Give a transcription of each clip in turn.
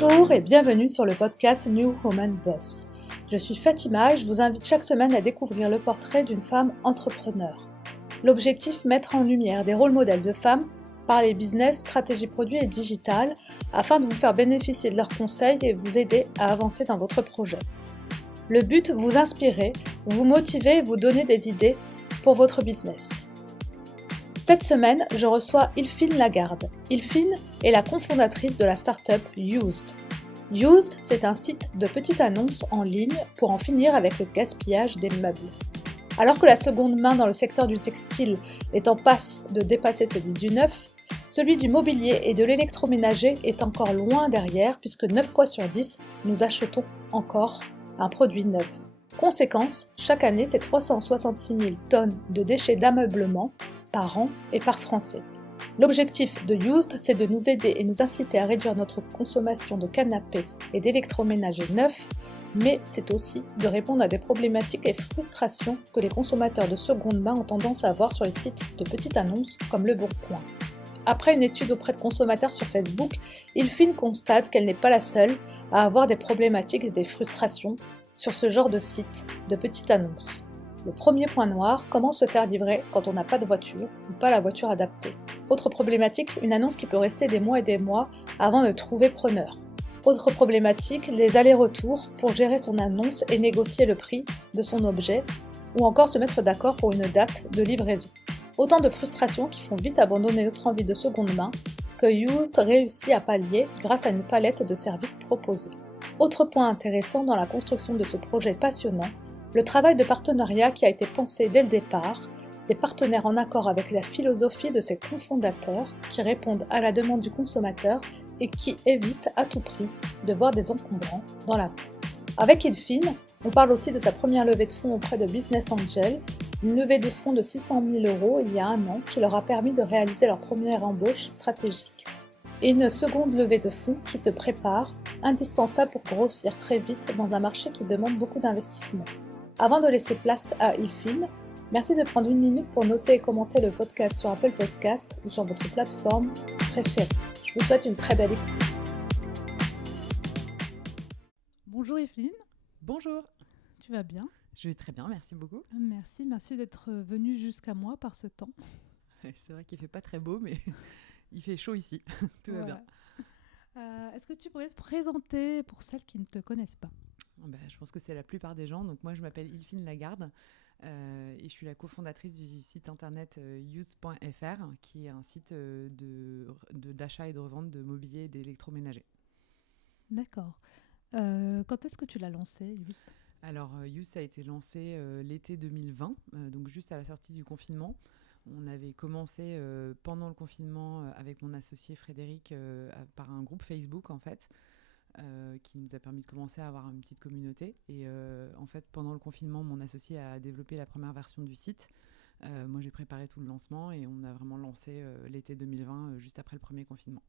Bonjour et bienvenue sur le podcast New Woman Boss. Je suis Fatima et je vous invite chaque semaine à découvrir le portrait d'une femme entrepreneur. L'objectif, mettre en lumière des rôles modèles de femmes par les business, stratégies produits et digital afin de vous faire bénéficier de leurs conseils et vous aider à avancer dans votre projet. Le but, vous inspirer, vous motiver et vous donner des idées pour votre business. Cette semaine, je reçois Ilfine Lagarde. Ilfine est la cofondatrice de la start-up Used. Used, c'est un site de petites annonces en ligne pour en finir avec le gaspillage des meubles. Alors que la seconde main dans le secteur du textile est en passe de dépasser celui du neuf, celui du mobilier et de l'électroménager est encore loin derrière puisque 9 fois sur 10, nous achetons encore un produit neuf. Conséquence, chaque année, c'est 366 000 tonnes de déchets d'ameublement par an et par Français. L'objectif de Used, c'est de nous aider et nous inciter à réduire notre consommation de canapés et d'électroménager neufs, mais c'est aussi de répondre à des problématiques et frustrations que les consommateurs de seconde main ont tendance à avoir sur les sites de petites annonces comme Le Bon Coin. Après une étude auprès de consommateurs sur Facebook, Ilfine constate qu'elle n'est pas la seule à avoir des problématiques et des frustrations sur ce genre de site de petites annonces. Le premier point noir, comment se faire livrer quand on n'a pas de voiture ou pas la voiture adaptée. Autre problématique, une annonce qui peut rester des mois et des mois avant de trouver preneur. Autre problématique, les allers-retours pour gérer son annonce et négocier le prix de son objet, ou encore se mettre d'accord pour une date de livraison. Autant de frustrations qui font vite abandonner notre envie de seconde main, que Used réussit à pallier grâce à une palette de services proposés. Autre point intéressant dans la construction de ce projet passionnant, le travail de partenariat qui a été pensé dès le départ, des partenaires en accord avec la philosophie de ses cofondateurs qui répondent à la demande du consommateur et qui évitent à tout prix de voir des encombrants dans la peau. Avec Ilfine, on parle aussi de sa première levée de fonds auprès de Business Angel, une levée de fonds de 600 000 € il y a un an qui leur a permis de réaliser leur première embauche stratégique. Et une seconde levée de fonds qui se prépare, indispensable pour grossir très vite dans un marché qui demande beaucoup d'investissement. Avant de laisser place à Ilfine, merci de prendre une minute pour noter et commenter le podcast sur Apple Podcast ou sur votre plateforme préférée. Je vous souhaite une très belle écoute. Bonjour Ilfine. Bonjour. Tu vas bien? Je vais très bien, merci beaucoup. Merci d'être venue jusqu'à moi par ce temps. C'est vrai qu'il fait pas très beau, mais il fait chaud ici. Tout va bien. Est-ce que tu pourrais te présenter pour celles qui ne te connaissent pas? Je pense que c'est la plupart des gens. Donc moi, je m'appelle Ilfine Lagarde et je suis la cofondatrice du site internet used.fr, qui est un site d'achat et de revente de mobilier et d'électroménager. D'accord. Quand est-ce que tu l'as lancé, Used? Alors, Used a été lancé l'été 2020, donc juste à la sortie du confinement. On avait commencé pendant le confinement avec mon associé Frédéric par un groupe Facebook, en fait. Qui nous a permis de commencer à avoir une petite communauté. Et en fait, pendant le confinement, mon associé a développé la première version du site. Moi, j'ai préparé tout le lancement et on a vraiment lancé l'été 2020, juste après le premier confinement.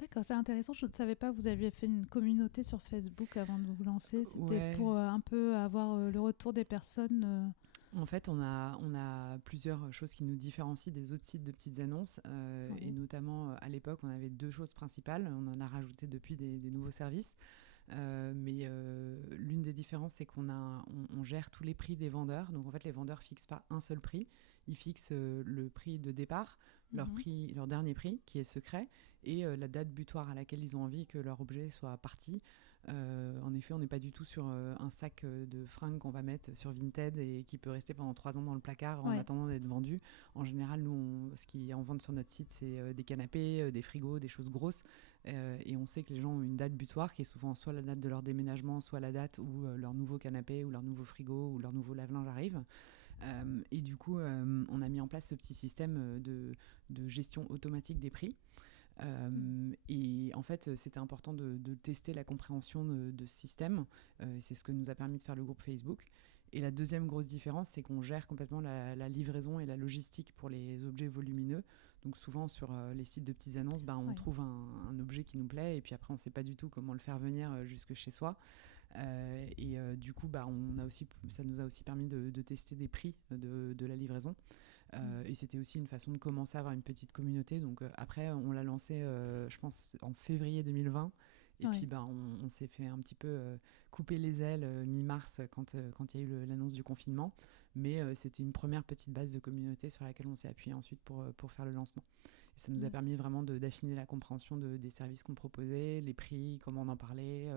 D'accord, c'est intéressant. Je ne savais pas que vous aviez fait une communauté sur Facebook avant de vous lancer. C'était pour un peu avoir le retour des personnes. En fait, on a plusieurs choses qui nous différencient des autres sites de petites annonces. Et notamment, à l'époque, on avait 2 choses principales. On en a rajouté depuis des nouveaux services. Mais l'une des différences, c'est on gère tous les prix des vendeurs. Donc, en fait, les vendeurs ne fixent pas un seul prix. Ils fixent le prix de départ, leur dernier prix, qui est secret, et la date butoir à laquelle ils ont envie que leur objet soit parti. En effet, on n'est pas du tout sur un sac de fringues qu'on va mettre sur Vinted et qui peut rester pendant 3 ans dans le placard en attendant d'être vendu. En général, nous, ce qui est en vente sur notre site, c'est des canapés, des frigos, des choses grosses. Et on sait que les gens ont une date butoir qui est souvent soit la date de leur déménagement, soit la date où leur nouveau canapé ou leur nouveau frigo ou leur nouveau lave-linge arrive. Et du coup, on a mis en place ce petit système de gestion automatique des prix. Et en fait, c'était important de tester la compréhension de ce système. C'est ce que nous a permis de faire le groupe Facebook. Et la deuxième grosse différence, c'est qu'on gère complètement la livraison et la logistique pour les objets volumineux. Donc souvent, sur les sites de petites annonces, on trouve un objet qui nous plaît et puis après, on ne sait pas du tout comment le faire venir jusque chez soi. Du coup, ça nous a aussi permis de tester des prix de la livraison. Et c'était aussi une façon de commencer à avoir une petite communauté. Donc après, on l'a lancé, je pense, en février 2020. Et Ouais. puis, on s'est fait un petit peu couper les ailes mi-mars quand il y a eu l'annonce du confinement. Mais c'était une première petite base de communauté sur laquelle on s'est appuyé ensuite pour faire le lancement. Et ça nous a permis vraiment d'affiner la compréhension des services qu'on proposait, les prix, comment on en parlait,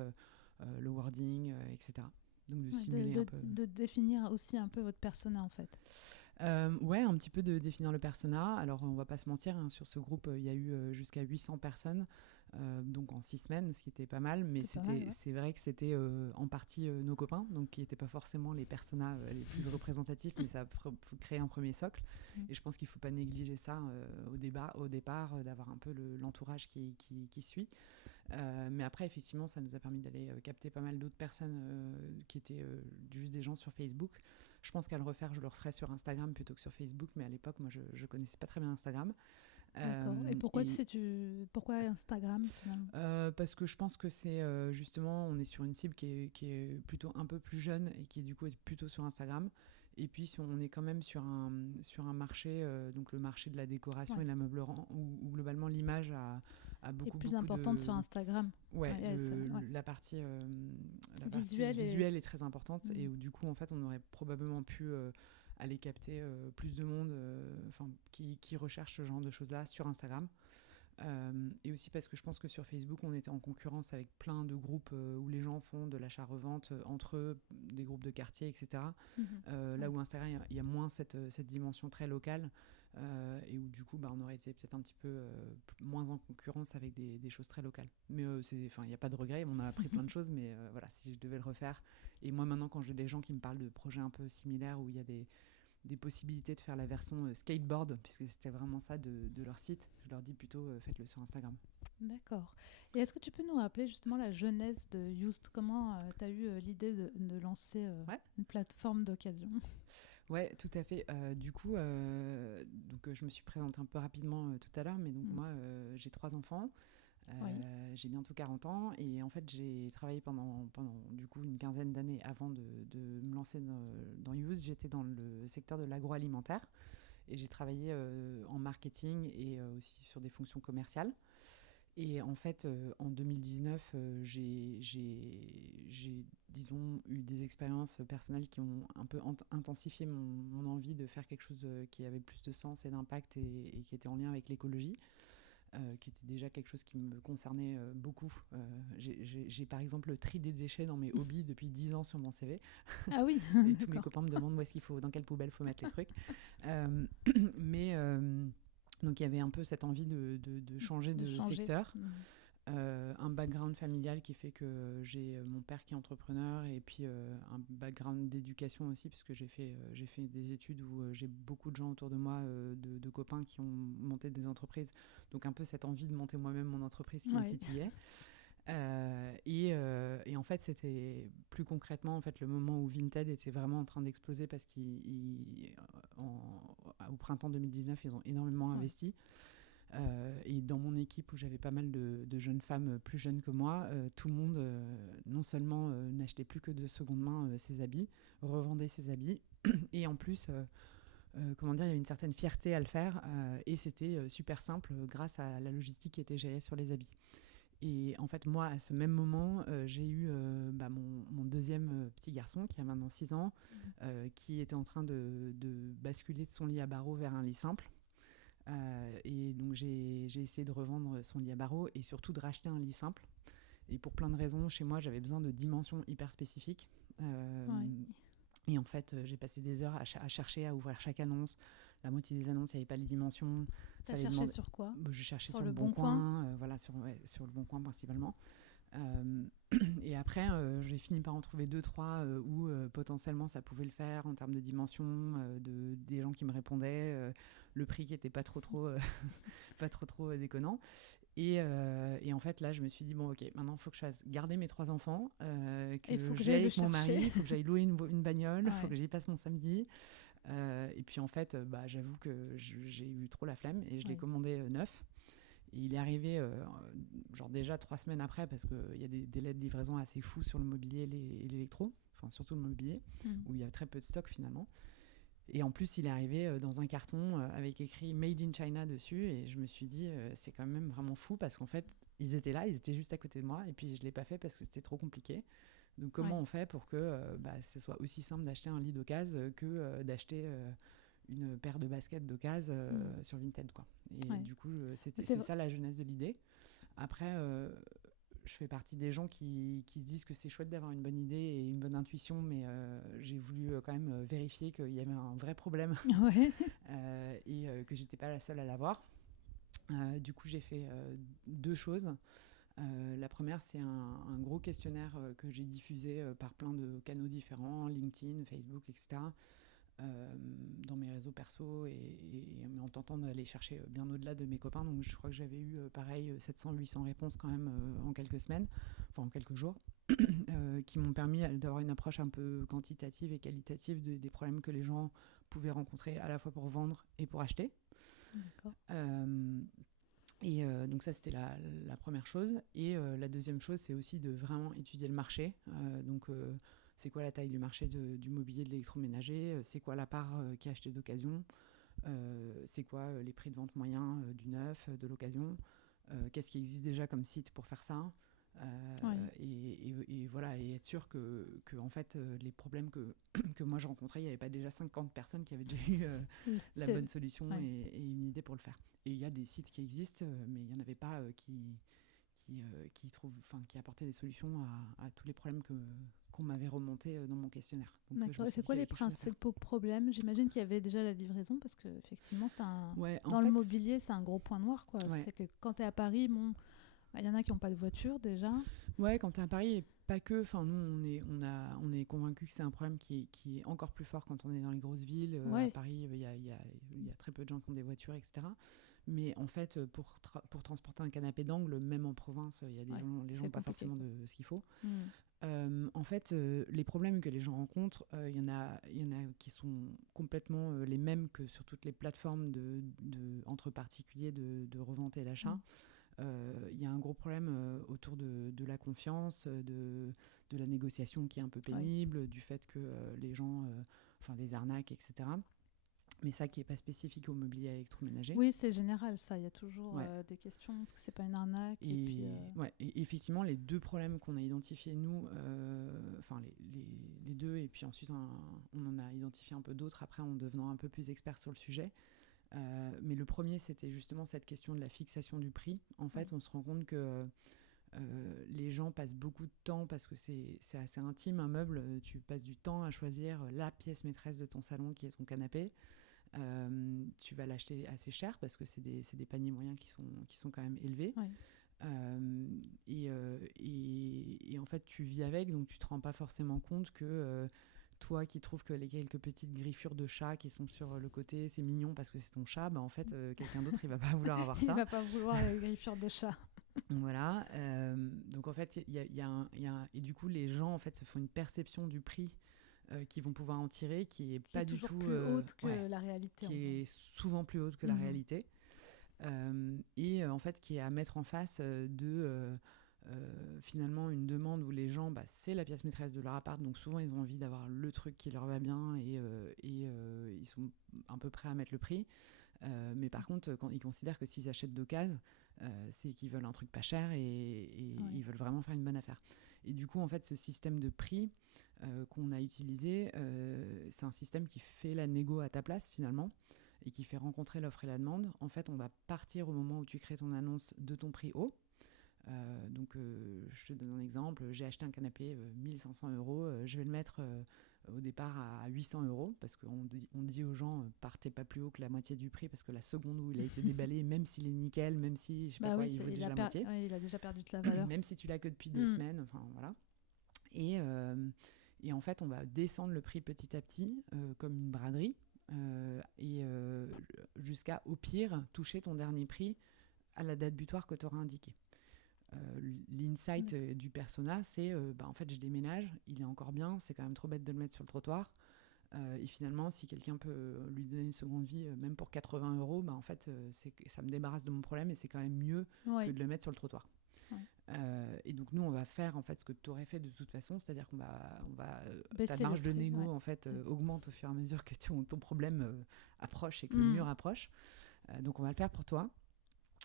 le wording, etc. Donc de simuler un peu. De définir aussi un peu votre persona en fait. Ouais, un petit peu de définir le persona. Alors, on va pas se mentir, hein, sur ce groupe, il y a eu jusqu'à 800 personnes, donc en 6 semaines, ce qui était pas mal. Mais c'est vrai que c'était en partie nos copains, donc qui n'étaient pas forcément les personas les plus représentatifs, mais ça a créé un premier socle. Et je pense qu'il faut pas négliger ça au départ, d'avoir un peu l'entourage qui suit. Mais après, effectivement, ça nous a permis d'aller capter pas mal d'autres personnes qui étaient juste des gens sur Facebook. Je pense qu'à le refaire, je le referais sur Instagram plutôt que sur Facebook, mais à l'époque, moi, je ne connaissais pas très bien Instagram. D'accord. Et pourquoi, pourquoi Instagram finalement Parce que je pense que c'est justement, on est sur une cible qui est plutôt un peu plus jeune et qui du coup est plutôt sur Instagram. Et puis on est quand même sur un marché, donc le marché de la décoration et de l'ameublement, où globalement l'image a beaucoup plus importante sur Instagram. Ouais, la partie visuelle est très importante et où du coup en fait on aurait probablement pu aller capter plus de monde qui recherche ce genre de choses-là sur Instagram. Et aussi parce que je pense que sur Facebook, on était en concurrence avec plein de groupes où les gens font de l'achat-revente entre eux, des groupes de quartier, etc. Là où Instagram, il y a moins cette dimension très locale et où du coup, on aurait été peut-être un petit peu moins en concurrence avec des choses très locales. Mais il n'y a pas de regret, on a appris plein de choses, mais voilà, si je devais le refaire. Et moi, maintenant, quand j'ai des gens qui me parlent de projets un peu similaires où il y a des possibilités de faire la version skateboard, puisque c'était vraiment ça de leur site. Je leur dis plutôt faites-le sur Instagram. D'accord. Et est-ce que tu peux nous rappeler justement la genèse de Youst ? Comment tu as eu l'idée de lancer une plateforme d'occasion ? Ouais, tout à fait. Du coup, donc, je me suis présentée un peu rapidement tout à l'heure, mais donc moi, j'ai 3 enfants. J'ai bientôt 40 ans et en fait j'ai travaillé pendant du coup une quinzaine d'années avant de me lancer dans Youst. J'étais dans le secteur de l'agroalimentaire et j'ai travaillé en marketing et aussi sur des fonctions commerciales. Et en fait, en 2019, j'ai disons, eu des expériences personnelles qui ont un peu intensifié mon envie de faire quelque chose qui avait plus de sens et d'impact et qui était en lien avec l'écologie. Qui était déjà quelque chose qui me concernait beaucoup. J'ai par exemple le tri des déchets dans mes hobbies depuis 10 ans sur mon CV. Ah oui. Et tous mes copains me demandent dans quelle poubelle il faut mettre les trucs. Donc il y avait un peu cette envie de changer de secteur. Un background familial qui fait que j'ai mon père qui est entrepreneur et puis un background d'éducation aussi, puisque j'ai fait des études où j'ai beaucoup de gens autour de moi, de copains qui ont monté des entreprises. Donc un peu cette envie de monter moi-même mon entreprise qui me titillait. Et en fait, c'était plus concrètement en fait, le moment où Vinted était vraiment en train d'exploser parce qu'au printemps 2019, ils ont énormément investi. Et dans mon équipe où j'avais pas mal de jeunes femmes plus jeunes que moi, tout le monde non seulement n'achetait plus que de seconde main ses habits, revendait ses habits, et en plus, il y avait une certaine fierté à le faire, et c'était super simple grâce à la logistique qui était gérée sur les habits. Et en fait, moi, à ce même moment, j'ai eu mon deuxième petit garçon, qui a maintenant 6 ans, qui était en train de basculer de son lit à barreaux vers un lit simple. Et donc, j'ai essayé de revendre son lit à barreaux et surtout de racheter un lit simple. Et pour plein de raisons, chez moi, j'avais besoin de dimensions hyper spécifiques. Et en fait, j'ai passé des heures à chercher, à ouvrir chaque annonce. La moitié des annonces, il n'y avait pas les dimensions. Tu as cherché sur quoi ? Je cherchais sur le Bon Coin, sur le Bon Coin principalement. Et après, j'ai fini par en trouver 2-3 où potentiellement ça pouvait le faire en termes de dimensions, des gens qui me répondaient, le prix qui n'était pas trop déconnant. Et en fait, là, je me suis dit, bon, ok, maintenant, il faut que je fasse garder mes 3 enfants, que j'aille avec mon mari, il faut que j'aille louer une bagnole, il faut que j'y passe mon samedi. Et puis, en fait, j'avoue que j'ai eu trop la flemme et je l'ai commandé neuf. Et il est arrivé déjà 3 semaines après, parce qu'il y a des délais de livraison assez fous sur le mobilier et l'électro, enfin surtout le mobilier, où il y a très peu de stock finalement. Et en plus, il est arrivé dans un carton avec écrit Made in China dessus. Et je me suis dit, c'est quand même vraiment fou parce qu'en fait, ils étaient là, ils étaient juste à côté de moi. Et puis, je ne l'ai pas fait parce que c'était trop compliqué. Donc, comment on fait pour que ce soit aussi simple d'acheter un lit d'occasion que d'acheter une paire de baskets d'occasion sur Vinted, quoi. Et du coup, c'est ça la genèse de l'idée. Après, je fais partie des gens qui se disent que c'est chouette d'avoir une bonne idée et une bonne intuition, mais j'ai voulu quand même vérifier qu'il y avait un vrai problème et que j'étais pas la seule à l'avoir. Du coup, j'ai fait deux choses. La première, c'est un gros questionnaire que j'ai diffusé par plein de canaux différents, LinkedIn, Facebook, etc., dans mes réseaux perso et en tentant d'aller chercher bien au-delà de mes copains. Donc je crois que j'avais eu pareil 700-800 réponses quand même en quelques semaines, enfin en quelques jours, qui m'ont permis d'avoir une approche un peu quantitative et qualitative des problèmes que les gens pouvaient rencontrer à la fois pour vendre et pour acheter. D'accord. Donc ça, c'était la première chose. Et la deuxième chose, c'est aussi de vraiment étudier le marché. C'est quoi la taille du marché du mobilier, de l'électroménager, c'est quoi la part qui est achetée d'occasion, c'est quoi les prix de vente moyens du neuf, de l'occasion, qu'est-ce qui existe déjà comme site pour faire ça, et voilà, et être sûr que en fait, les problèmes que moi je rencontrais, il n'y avait pas déjà 50 personnes qui avaient déjà eu la bonne solution et une idée pour le faire. Et il y a des sites qui existent, mais il n'y en avait pas qui apportaient des solutions à tous les problèmes qu'on m'avait remontés dans mon questionnaire. Donc, d'accord. Et c'est quoi les principaux problèmes? J'imagine qu'il y avait déjà la livraison, parce qu'effectivement, dans le mobilier, c'est un gros point noir, quoi. Ouais. C'est que quand tu es à Paris, il y en a qui n'ont pas de voiture déjà. Ouais, quand tu es à Paris, et pas que. Enfin, nous, on est convaincus que c'est un problème qui est encore plus fort quand on est dans les grosses villes. À Paris, il y a très peu de gens qui ont des voitures, etc. Mais en fait, pour transporter un canapé d'angle, même en province, il y a des gens, les gens n'ont pas forcément de ce qu'il faut. En fait, les problèmes que les gens rencontrent, il y en a qui sont complètement les mêmes que sur toutes les plateformes entre particuliers de revente et d'achat. Il y a un gros problème autour de la confiance, de la négociation qui est un peu pénible, du fait que les gens, des arnaques, etc. Mais ça qui n'est pas spécifique au mobilier électroménager. Oui, c'est général, ça. Il y a toujours des questions. Est-ce que c'est pas une arnaque? Et effectivement, les deux problèmes qu'on a identifiés, nous, les deux, et puis ensuite on en a identifié un peu d'autres après en devenant un peu plus expert sur le sujet. Mais le premier, c'était justement cette question de la fixation du prix. En fait, on se rend compte que les gens passent beaucoup de temps, parce que c'est assez intime, un meuble, tu passes du temps à choisir la pièce maîtresse de ton salon qui est ton canapé. Tu vas l'acheter assez cher parce que c'est des paniers moyens qui sont quand même élevés. Et en fait, tu vis avec, donc tu te rends pas forcément compte que toi qui trouves que les quelques petites griffures de chat qui sont sur le côté, c'est mignon parce que c'est ton chat, en fait, quelqu'un d'autre, il va pas vouloir avoir ça. Il va pas vouloir les griffures de chat. Voilà. Donc en fait, et du coup, les gens en fait se font une perception du prix qu'ils vont pouvoir en tirer, qui est pas du tout plus haute que la réalité, qui est souvent plus haute que la réalité, et en fait qui est à mettre en face de finalement une demande où les gens, c'est la pièce maîtresse de leur appart, donc souvent ils ont envie d'avoir le truc qui leur va bien, et ils sont un peu prêts à mettre le prix, mais par contre quand ils considèrent que s'ils achètent d'occasion, c'est qu'ils veulent un truc pas cher, et ils veulent vraiment faire une bonne affaire. Et du coup en fait, ce système de prix qu'on a utilisé, c'est un système qui fait la négo à ta place finalement, et qui fait rencontrer l'offre et la demande. En fait, on va partir au moment où tu crées ton annonce de ton prix haut. Je te donne un exemple. J'ai acheté un canapé 1500 €. Je vais le mettre au départ à 800 €, parce qu'on dit aux gens, partez pas plus haut que la moitié du prix, parce que la seconde où il a été déballé, même s'il est nickel, même si je sais pas quoi, il vaut déjà la moitié. Il a déjà perdu de la valeur. Même si tu l'as que depuis 2 semaines. Enfin voilà. Et en fait, on va descendre le prix petit à petit, comme une braderie, jusqu'à, au pire, toucher ton dernier prix à la date butoir que tu auras indiquée. L'insight du persona, c'est en fait, je déménage, il est encore bien, c'est quand même trop bête de le mettre sur le trottoir. Et finalement, si quelqu'un peut lui donner une seconde vie, même pour 80 €, en fait, ça me débarrasse de mon problème, et c'est quand même mieux que de le mettre sur le trottoir. Et donc nous on va faire en fait ce que tu aurais fait de toute façon, c'est-à-dire qu'on va baisser ta marge de négo en fait augmente au fur et à mesure que ton problème approche et que le mur approche. Donc on va le faire pour toi.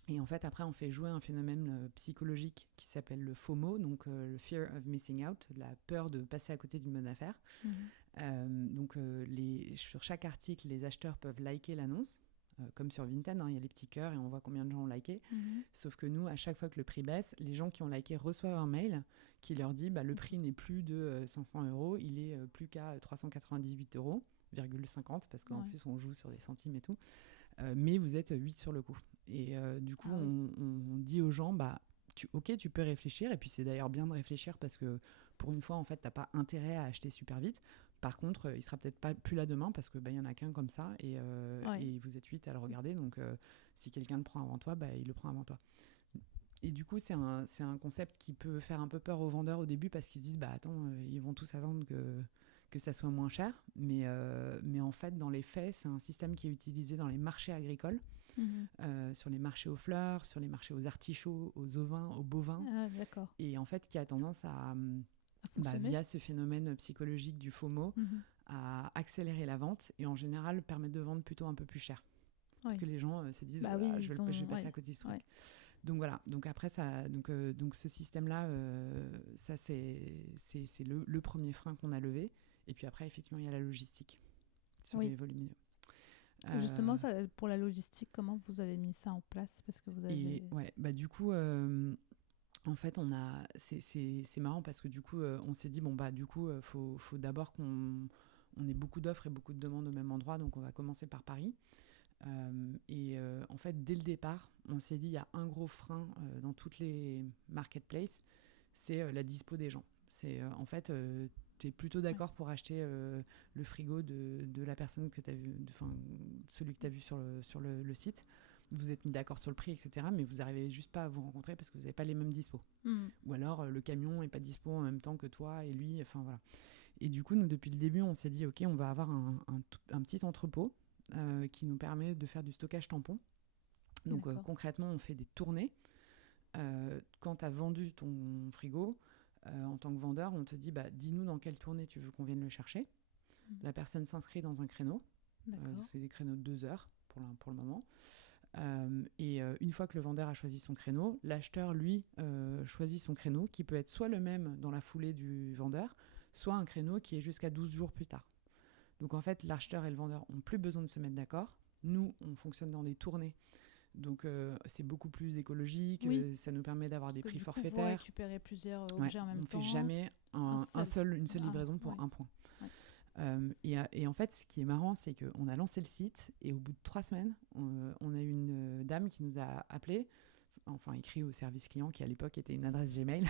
Et en fait après on fait jouer un phénomène psychologique qui s'appelle le FOMO, donc le fear of missing out, la peur de passer à côté d'une bonne affaire. Donc sur chaque article les acheteurs peuvent liker l'annonce. Comme sur Vinted, il y a les petits cœurs et on voit combien de gens ont liké. Sauf que nous, à chaque fois que le prix baisse, les gens qui ont liké reçoivent un mail qui leur dit le prix n'est plus de 500 €, il est plus qu'à 398 €,50 parce qu'en plus on joue sur des centimes et tout. Mais vous êtes 8 sur le coup. Et du coup, on dit aux gens, tu peux réfléchir. Et puis c'est d'ailleurs bien de réfléchir parce que pour une fois, en fait, t'as pas intérêt à acheter super vite. Par contre, il sera peut-être pas plus là demain parce que y en a qu'un comme ça et vous êtes 8 à le regarder. Donc, si quelqu'un le prend avant toi, il le prend avant toi. Et du coup, c'est un concept qui peut faire un peu peur aux vendeurs au début parce qu'ils se disent, attends, ils vont tous attendre que ça soit moins cher. Mais en fait, dans les faits, c'est un système qui est utilisé dans les marchés agricoles, sur les marchés aux fleurs, sur les marchés aux artichauts, aux ovins, aux bovins. D'accord. Et en fait, qui a tendance à via ce phénomène psychologique du FOMO, à accélérer la vente et en général permettre de vendre plutôt un peu plus cher. Parce que les gens se disent, je vais passer à côté du truc. Donc voilà, donc après donc ce système-là, ça c'est le premier frein qu'on a levé. Et puis après, effectivement, il y a la logistique sur les volumineux. Justement, ça, pour la logistique, comment vous avez mis ça en place? Parce que vous avez... du coup... en fait, c'est marrant parce que du coup, on s'est dit, faut d'abord qu'on ait beaucoup d'offres et beaucoup de demandes au même endroit, donc on va commencer par Paris. En fait, dès le départ, on s'est dit, il y a un gros frein dans toutes les marketplaces, c'est la dispo des gens. C'est en fait, tu es plutôt d'accord pour acheter le frigo de la personne que tu as vu, celui que tu as vu sur le site. Vous êtes mis d'accord sur le prix, etc. Mais vous n'arrivez juste pas à vous rencontrer parce que vous n'avez pas les mêmes dispos. Ou alors, le camion n'est pas dispo en même temps que toi et lui. Enfin, voilà. Et du coup, nous, depuis le début, on s'est dit, OK, on va avoir un petit entrepôt qui nous permet de faire du stockage tampon. Donc, concrètement, on fait des tournées. Quand tu as vendu ton frigo, en tant que vendeur, on te dit, dis-nous dans quelle tournée tu veux qu'on vienne le chercher. La personne s'inscrit dans un créneau. C'est des créneaux de 2 heures pour le moment. Une fois que le vendeur a choisi son créneau, l'acheteur, lui, choisit son créneau, qui peut être soit le même dans la foulée du vendeur, soit un créneau qui est jusqu'à 12 jours plus tard. Donc en fait, l'acheteur et le vendeur n'ont plus besoin de se mettre d'accord. Nous, on fonctionne dans des tournées. Donc c'est beaucoup plus écologique, ça nous permet d'avoir des prix forfaitaires. Vous récupérer plusieurs objets en même temps. On ne fait jamais une seule livraison pour un point. Et en fait, ce qui est marrant, c'est qu'on a lancé le site et au bout de 3 semaines, on a eu une dame qui nous a appelé, écrit au service client qui à l'époque était une adresse Gmail,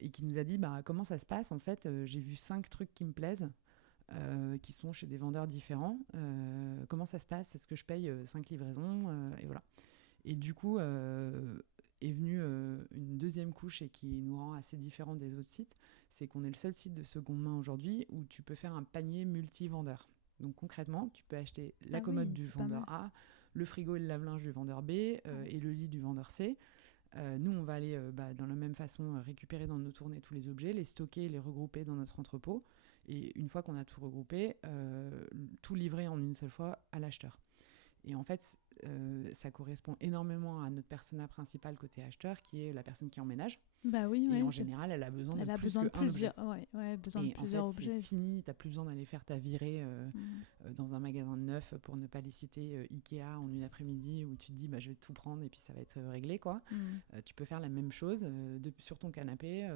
et qui nous a dit comment ça se passe. En fait, j'ai vu 5 trucs qui me plaisent, qui sont chez des vendeurs différents. Comment ça se passe? Est-ce que je paye 5 livraisons? Et voilà. Et du coup, est venue une deuxième couche et qui nous rend assez différent des autres sites, c'est qu'on est le seul site de seconde main aujourd'hui où tu peux faire un panier multi-vendeur. Donc concrètement, tu peux acheter la commode du vendeur A, le frigo et le lave-linge du vendeur B et le lit du vendeur C. Nous, on va aller dans la même façon récupérer dans nos tournées tous les objets, les stocker, les regrouper dans notre entrepôt. Et une fois qu'on a tout regroupé, tout livrer en une seule fois à l'acheteur. Et en fait, ça correspond énormément à notre persona principal côté acheteur, qui est la personne qui emménage. Et en général, elle a besoin de plusieurs objets. C'est fini, tu n'as plus besoin d'aller faire ta virée dans un magasin neuf, pour ne pas les citer, Ikea en une après-midi, où tu te dis je vais tout prendre et puis ça va être réglé, quoi. Tu peux faire la même chose sur ton canapé,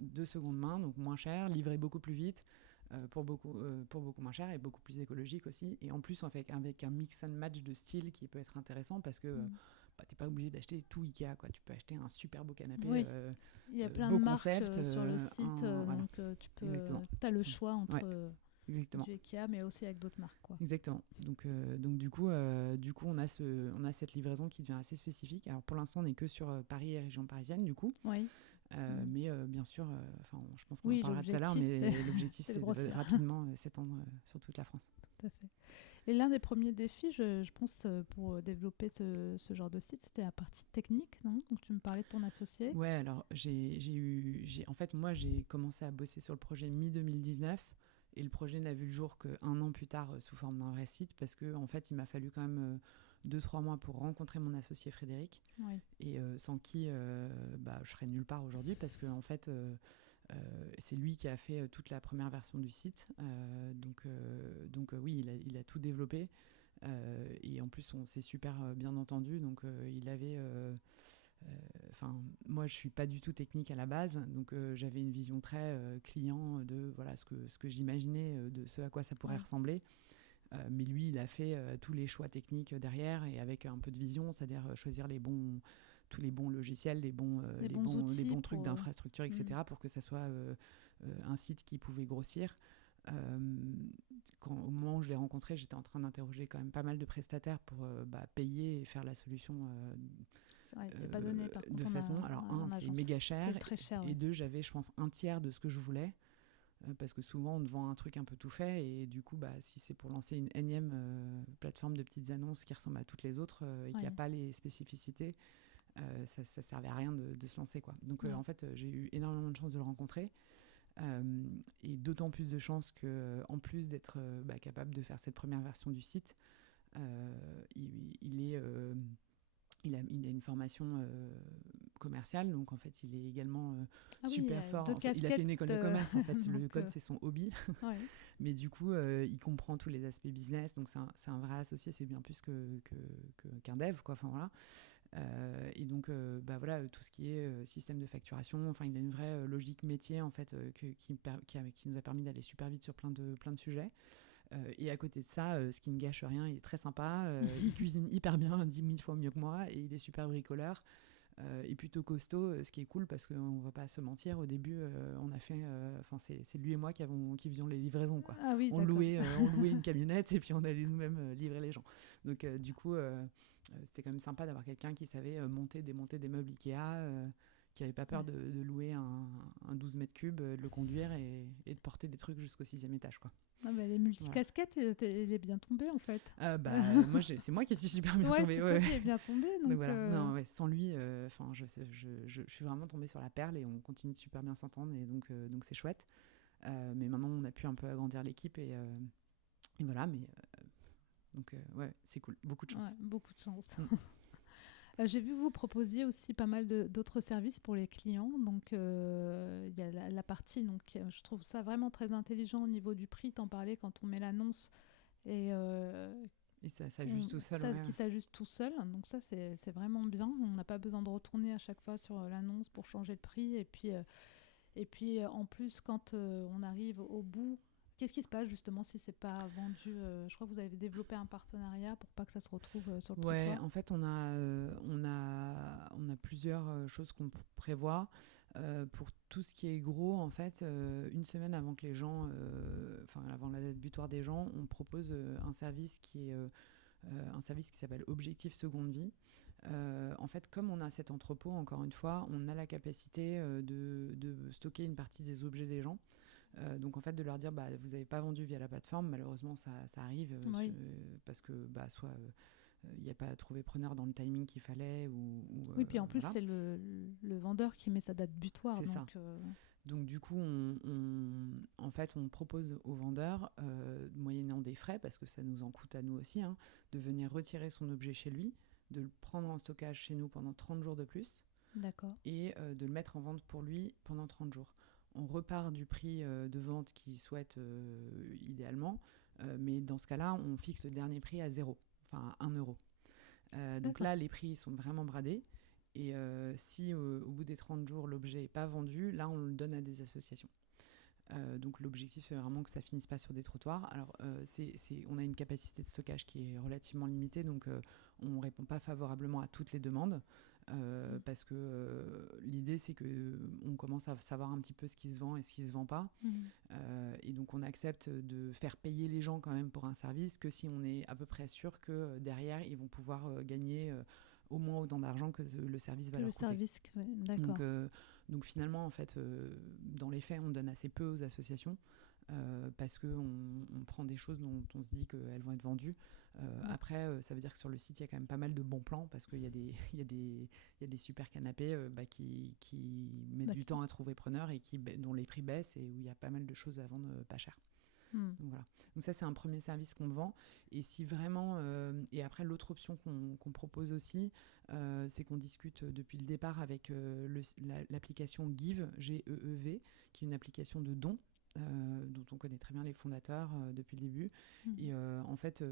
de seconde main, donc moins cher, livré beaucoup plus vite, pour beaucoup moins cher et beaucoup plus écologique aussi. Et en plus, avec un mix and match de style qui peut être intéressant parce que t'es pas obligé d'acheter tout Ikea, quoi. Tu peux acheter un super beau canapé. Il y a plein de marques sur le site, donc tu as le choix entre du Ikea, mais aussi avec d'autres marques, quoi. Exactement. Donc du coup, on a cette livraison qui devient assez spécifique. Alors pour l'instant, on n'est que sur Paris et région parisienne, du coup. Mais bien sûr, je pense qu'on en parlera tout à l'heure, mais l'objectif, c'est de rapidement s'étendre sur toute la France. Tout à fait. Et l'un des premiers défis, je pense, pour développer ce genre de site, c'était la partie technique, non? Donc tu me parlais de ton associé. Ouais, alors en fait, moi, j'ai commencé à bosser sur le projet mi-2019 et le projet n'a vu le jour qu'un an plus tard sous forme d'un vrai site parce que en fait, il m'a fallu quand même 2-3 mois pour rencontrer mon associé Frédéric et sans qui je serais nulle part aujourd'hui parce que en fait, c'est lui qui a fait toute la première version du site. Donc oui, il a tout développé et en plus, on s'est super bien entendu. Donc il avait... moi, je suis pas du tout technique à la base, donc j'avais une vision très client de voilà ce que j'imaginais de ce à quoi ça pourrait ressembler. Mais lui, il a fait tous les choix techniques derrière et avec un peu de vision, c'est-à-dire choisir tous les bons logiciels, les bons trucs d'infrastructure, etc., pour que ça soit un site qui pouvait grossir. Au moment où je l'ai rencontré, j'étais en train d'interroger quand même pas mal de prestataires pour payer et faire la solution. C'est pas donné par contre. Alors c'est méga cher, c'est très cher, et deux, j'avais je pense un tiers de ce que je voulais parce que souvent on te vend un truc un peu tout fait et du coup si c'est pour lancer une énième plateforme de petites annonces qui ressemble à toutes les autres et qui n'a pas les spécificités, ça servait à rien de se lancer quoi. Donc en fait j'ai eu énormément de chance de le rencontrer et d'autant plus de chance qu'en plus d'être capable de faire cette première version du site, il a une formation commerciale, donc en fait il est également super fort. En fait, il a fait une école de commerce, en fait, le code c'est son hobby. Mais du coup il comprend tous les aspects business, donc c'est un vrai associé, c'est bien plus qu'un dev quoi. Enfin voilà. Et donc voilà, tout ce qui est système de facturation, enfin il a une vraie logique métier en fait qui nous a permis d'aller super vite sur plein de sujets. Et à côté de ça, ce qui ne gâche rien, il est très sympa, il cuisine hyper bien, 10 000 fois mieux que moi, et il est super bricoleur et plutôt costaud, ce qui est cool parce qu'on ne va pas se mentir, au début on a fait, c'est lui et moi qui faisions les livraisons quoi. On louait une camionnette et puis on allait nous-mêmes livrer les gens. Donc du coup c'était quand même sympa d'avoir quelqu'un qui savait démonter des meubles Ikea, qui n'avait pas peur de louer un 12 mètres cubes, de le conduire et de porter des trucs jusqu'au 6e étage quoi. Les multicasquettes, il est bien tombé en fait. Moi, c'est moi qui suis super bien tombée. C'est toi qui es bien tombée. Donc voilà. Non, sans lui, je suis vraiment tombée sur la perle et on continue de super bien s'entendre et donc c'est chouette. Mais maintenant, on a pu un peu agrandir l'équipe et voilà. Mais donc c'est cool. Beaucoup de chance. Beaucoup de chance. J'ai vu que vous proposiez aussi pas mal d'autres services pour les clients. Donc, il y a la partie, donc, je trouve ça vraiment très intelligent au niveau du prix. T'en parlais quand on met l'annonce. Et ça s'ajuste tout seul. Qui s'ajuste tout seul. Donc ça, c'est vraiment bien. On n'a pas besoin de retourner à chaque fois sur l'annonce pour changer le prix. Et puis en plus, quand on arrive au bout... Qu'est-ce qui se passe justement si c'est pas vendu? Je crois que vous avez développé un partenariat pour pas que ça se retrouve sur le trottoir. Ouais, en fait, on a plusieurs choses qu'on prévoit. Pour tout ce qui est gros, en fait, une semaine avant que les gens, avant la date butoir des gens, on propose un service qui s'appelle Objectif Seconde Vie. En fait, comme on a cet entrepôt, encore une fois, on a la capacité de stocker une partie des objets des gens. Donc en fait de leur dire vous n'avez pas vendu via la plateforme, malheureusement ça arrive parce que soit il n'y a pas trouvé preneur dans le timing qu'il fallait oui, puis en plus c'est le vendeur qui met sa date butoir. C'est ça. Donc du coup on propose au vendeur moyennant des frais, parce que ça nous en coûte à nous aussi, de venir retirer son objet chez lui, de le prendre en stockage chez nous pendant 30 jours de plus. D'accord. Et de le mettre en vente pour lui pendant 30 jours. On repart du prix de vente qu'il souhaite idéalement, mais dans ce cas-là, on fixe le dernier prix à 0, enfin à 1 euro. Donc là, les prix sont vraiment bradés. Et si au bout des 30 jours, l'objet n'est pas vendu, là, on le donne à des associations. Donc l'objectif, c'est vraiment que ça ne finisse pas sur des trottoirs. Alors, on a une capacité de stockage qui est relativement limitée, donc on ne répond pas favorablement à toutes les demandes. Parce que l'idée c'est qu'on commence à savoir un petit peu ce qui se vend et ce qui se vend pas, et donc on accepte de faire payer les gens quand même pour un service que si on est à peu près sûr que derrière ils vont pouvoir gagner au moins autant d'argent que le service va leur coûter. D'accord. Donc finalement en fait dans les faits on donne assez peu aux associations parce qu'on prend des choses dont on se dit qu'elles vont être vendues. Après, ça veut dire que sur le site, il y a quand même pas mal de bons plans parce qu'il y a des super canapés qui mettent du temps à trouver preneur et dont les prix baissent et où il y a pas mal de choses à vendre pas cher. Donc, voilà. Donc ça, c'est un premier service qu'on vend. Et si vraiment... et après, l'autre option qu'on propose aussi, c'est qu'on discute depuis le départ avec l'application Give, G-E-E-V, qui est une application de dons, dont on connaît très bien les fondateurs depuis le début. Et en fait,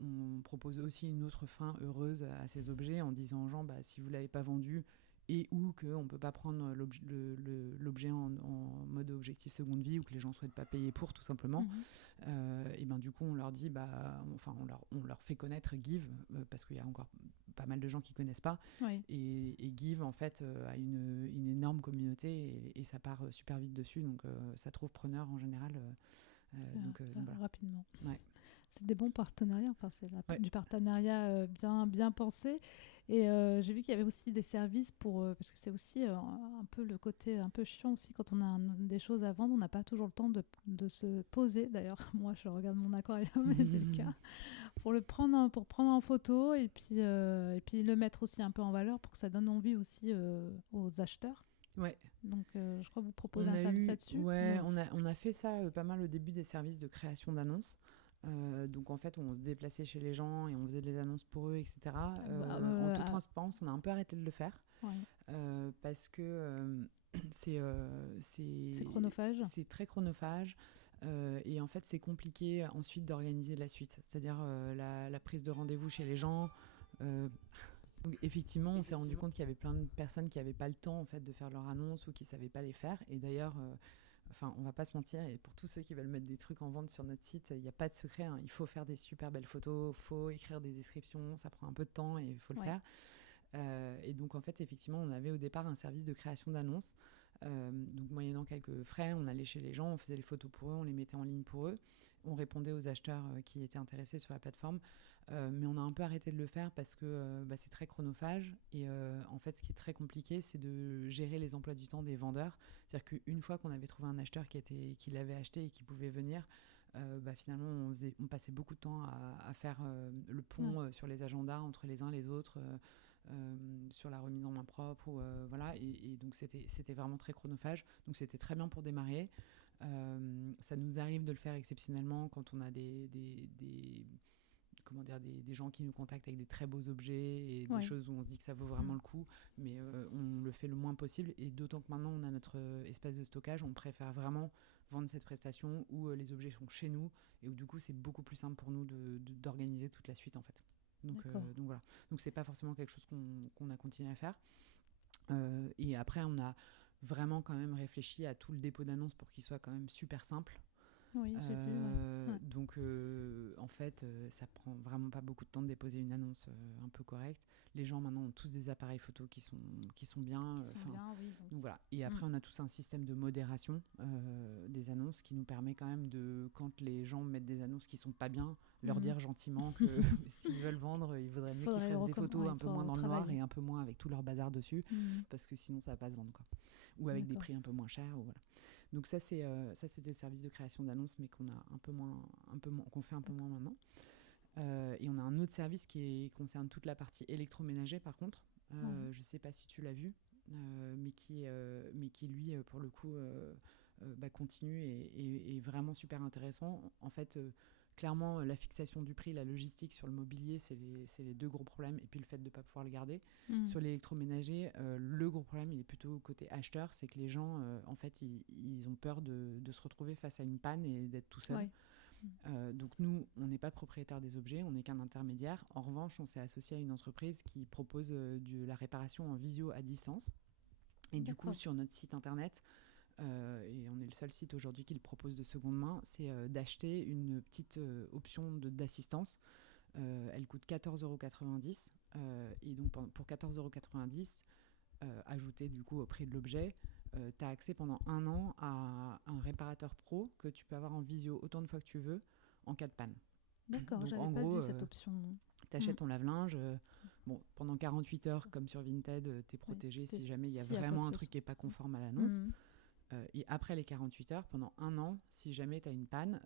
on propose aussi une autre fin heureuse à ces objets en disant aux gens, si vous ne l'avez pas vendu et ou qu'on ne peut pas prendre l'objet en mode objectif seconde vie ou que les gens ne souhaitent pas payer pour, tout simplement, et ben, du coup, on leur dit, on leur fait connaître Give, parce qu'il y a encore pas mal de gens qui ne connaissent pas. Oui. Et Give, en fait, a une énorme communauté et ça part super vite dessus. Donc, ça trouve preneur en général. Donc voilà. Rapidement. Ouais. C'est des bons partenariats, enfin c'est du partenariat bien pensé. Et j'ai vu qu'il y avait aussi des services parce que c'est aussi un peu le côté un peu chiant aussi quand on a des choses à vendre, on n'a pas toujours le temps de se poser. D'ailleurs, moi je regarde mon aquarium et c'est le cas, pour prendre en photo et puis le mettre aussi un peu en valeur pour que ça donne envie aussi aux acheteurs. Ouais. Donc, je crois que vous proposez un service là-dessus. Ouais, on a fait ça pas mal au début des services de création d'annonces. Donc, en fait, on se déplaçait chez les gens et on faisait des annonces pour eux, etc. En toute transparence, on a un peu arrêté de le faire. Ouais. Parce que c'est chronophage. C'est très chronophage. Et en fait, c'est compliqué ensuite d'organiser la suite. C'est-à-dire la prise de rendez-vous chez les gens... Donc, effectivement, on s'est rendu compte qu'il y avait plein de personnes qui n'avaient pas le temps en fait, de faire leur annonce ou qui ne savaient pas les faire. Et d'ailleurs, on ne va pas se mentir, et pour tous ceux qui veulent mettre des trucs en vente sur notre site, il n'y a pas de secret. Il faut faire des super belles photos, il faut écrire des descriptions, ça prend un peu de temps et il faut le faire. Et donc, en fait, effectivement, on avait au départ un service de création d'annonces. Donc, moyennant quelques frais, on allait chez les gens, on faisait les photos pour eux, on les mettait en ligne pour eux. On répondait aux acheteurs qui étaient intéressés sur la plateforme. Mais on a un peu arrêté de le faire parce que c'est très chronophage. Et en fait, ce qui est très compliqué, c'est de gérer les emplois du temps des vendeurs. C'est-à-dire qu'une fois qu'on avait trouvé un acheteur qui l'avait acheté et qui pouvait venir, finalement, on passait beaucoup de temps à faire le pont sur les agendas entre les uns et les autres, sur la remise en main propre. Voilà. Et donc, c'était vraiment très chronophage. Donc, c'était très bien pour démarrer. Ça nous arrive de le faire exceptionnellement quand on a des gens qui nous contactent avec des très beaux objets et des choses où on se dit que ça vaut vraiment le coup, mais on le fait le moins possible. Et d'autant que maintenant on a notre espace de stockage, on préfère vraiment vendre cette prestation où les objets sont chez nous et où du coup c'est beaucoup plus simple pour nous d'organiser toute la suite en fait. Donc voilà. Donc c'est pas forcément quelque chose qu'on a continué à faire. Et après on a vraiment quand même réfléchi à tout le dépôt d'annonces pour qu'il soit quand même super simple. Oui, j'ai vu. Donc, en fait, ça prend vraiment pas beaucoup de temps de déposer une annonce un peu correcte. Les gens, maintenant, ont tous des appareils photo qui sont bien. Donc voilà. Et après, on a tous un système de modération des annonces qui nous permet quand même quand les gens mettent des annonces qui sont pas bien, leur dire gentiment que s'ils veulent vendre, il vaudrait mieux qu'ils fassent des photos un peu moins dans le noir et un peu moins avec tout leur bazar dessus, parce que sinon, ça va pas se vendre, quoi. Ou avec des prix un peu moins chers, ou voilà. Donc ça c'était le service de création d'annonces, mais qu'on fait un peu moins maintenant. Et on a un autre service qui concerne toute la partie électroménager, par contre. Je ne sais pas si tu l'as vu, mais qui lui, pour le coup, continue et est vraiment super intéressant. En fait, clairement, la fixation du prix, la logistique sur le mobilier, c'est les deux gros problèmes. Et puis le fait de ne pas pouvoir le garder. Sur l'électroménager, le gros problème, il est plutôt côté acheteur. C'est que les gens, en fait, ils ont peur de se retrouver face à une panne et d'être tout seul. Donc nous, on n'est pas propriétaire des objets, on n'est qu'un intermédiaire. En revanche, on s'est associé à une entreprise qui propose de la réparation en visio à distance. Et du coup, sur notre site internet... et on est le seul site aujourd'hui qui le propose de seconde main, c'est d'acheter une petite option d'assistance. Elle coûte 14,90 €. Et donc pour 14,90 €, ajouté du coup au prix de l'objet, tu as accès pendant 1 an à un réparateur pro que tu peux avoir en visio autant de fois que tu veux en cas de panne. D'accord, j'avais pas vu cette option. Tu achètes ton lave-linge, pendant 48 heures, comme sur Vinted, tu es protégé si jamais il y a vraiment un truc qui n'est pas conforme à l'annonce. Et après les 48 heures, pendant 1 an, si jamais tu as une panne,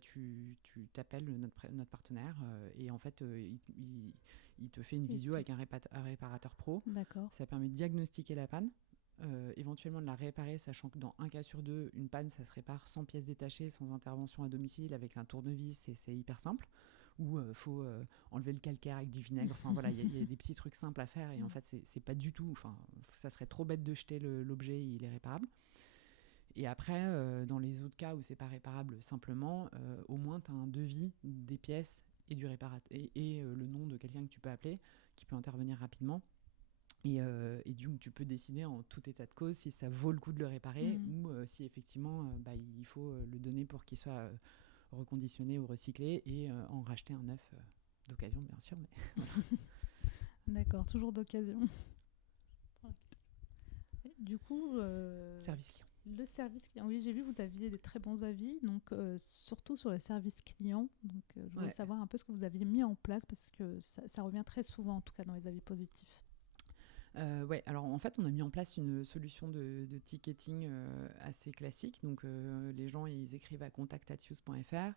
tu t'appelles notre partenaire et en fait, il te fait une visio avec un réparateur pro. D'accord. Ça permet de diagnostiquer la panne, éventuellement de la réparer, sachant que dans un cas sur deux, une panne, ça se répare sans pièces détachées, sans intervention à domicile, avec un tournevis, et c'est hyper simple. Ou faut enlever le calcaire avec du vinaigre. Enfin voilà, il y a des petits trucs simples à faire et en fait, c'est pas du tout. Enfin, ça serait trop bête de jeter l'objet, il est réparable. Et après, dans les autres cas où c'est pas réparable simplement, au moins tu as un devis des pièces et du et le nom de quelqu'un que tu peux appeler, qui peut intervenir rapidement. Et du coup, tu peux décider en tout état de cause si ça vaut le coup de le réparer ou si effectivement il faut le donner pour qu'il soit reconditionné ou recyclé et en racheter un neuf d'occasion, bien sûr. Mais voilà. D'accord, toujours d'occasion. Du coup, Service client. le service client, oui, j'ai vu que vous aviez des très bons avis, donc surtout sur le service client. Donc, je voulais savoir un peu ce que vous aviez mis en place parce que ça revient très souvent, en tout cas dans les avis positifs. Alors en fait, on a mis en place une solution de ticketing assez classique. Donc les gens, ils écrivent à contact@use.fr.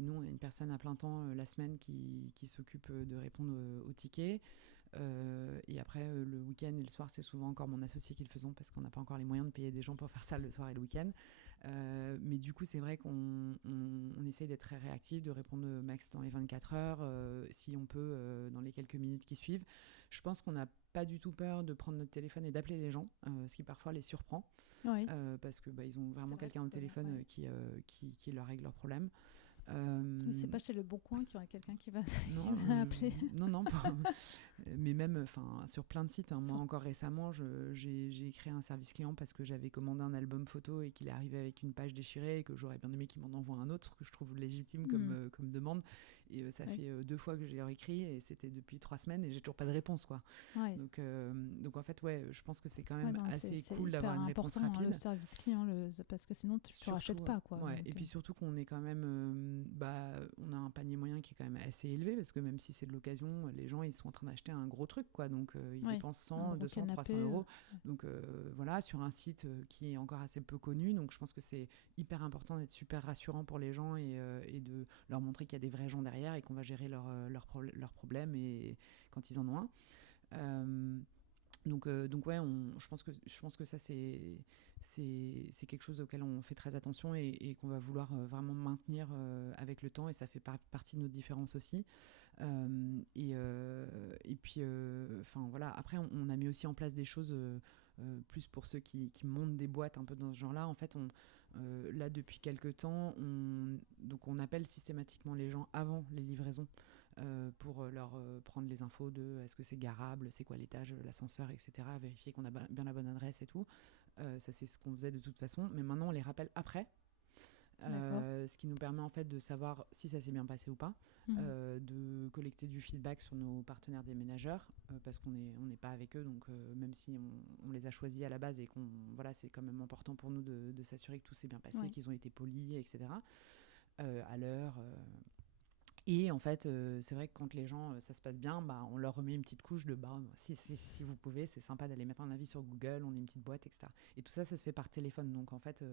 Nous, on a une personne à plein temps la semaine qui s'occupe de répondre aux tickets. Et après, le week-end et le soir, c'est souvent encore mon associé qui le faisons parce qu'on n'a pas encore les moyens de payer des gens pour faire ça le soir et le week-end. Mais du coup, c'est vrai qu'on essaye d'être très réactif, de répondre max dans les 24 heures, si on peut, dans les quelques minutes qui suivent. Je pense qu'on n'a pas du tout peur de prendre notre téléphone et d'appeler les gens, ce qui parfois les surprend, parce que ils ont vraiment quelqu'un au téléphone qui leur règle leurs problèmes. C'est pas chez Le Bon Coin qu'il y aura quelqu'un qui va appeler. Non, mais même sur plein de sites. Moi, encore récemment, j'ai créé un service client parce que j'avais commandé un album photo et qu'il est arrivé avec une page déchirée et que j'aurais bien aimé qu'il m'en envoie un autre, que je trouve légitime comme demande. Et ça fait 2 fois que je leur écrit et c'était depuis 3 semaines et j'ai toujours pas de réponse, quoi. Donc en fait, je pense que c'est quand même assez cool d'avoir une réponse rapide. Le service client, parce que sinon tu ne rachètes pas, quoi. Et puis surtout qu'on est quand même, on a un panier moyen qui est quand même assez élevé parce que même si c'est de l'occasion, les gens ils sont en train d'acheter un gros truc, quoi. Donc ils dépensent 100, 200, 300 euros. Donc voilà, sur un site qui est encore assez peu connu. Donc je pense que c'est hyper important d'être super rassurant pour les gens et de leur montrer qu'il y a des vrais gens derrière et qu'on va gérer leurs problèmes et quand ils en ont un. Donc je pense que ça c'est quelque chose auquel on fait très attention et qu'on va vouloir vraiment maintenir avec le temps et ça fait partie de notre différence aussi. Et puis voilà, après on a mis aussi en place des choses plus pour ceux qui montent des boîtes un peu dans ce genre-là. En fait, là depuis quelques temps, on appelle systématiquement les gens avant les livraisons. Pour leur prendre les infos de est-ce que c'est garable, c'est quoi l'étage, l'ascenseur, etc. Vérifier qu'on a bien la bonne adresse et tout. Ça, c'est ce qu'on faisait de toute façon. Mais maintenant, on les rappelle après. Ce qui nous permet en fait de savoir si ça s'est bien passé ou pas, de collecter du feedback sur nos partenaires déménageurs, parce qu'on n'est pas avec eux, donc même si on les a choisis à la base et c'est quand même important pour nous de s'assurer que tout s'est bien passé, qu'ils ont été polis, etc. À l'heure. Et en fait, c'est vrai que quand les gens, ça se passe bien, on leur remet une petite couche de si vous pouvez, c'est sympa d'aller mettre un avis sur Google, on est une petite boîte, etc. Et tout ça, ça se fait par téléphone. Donc en fait,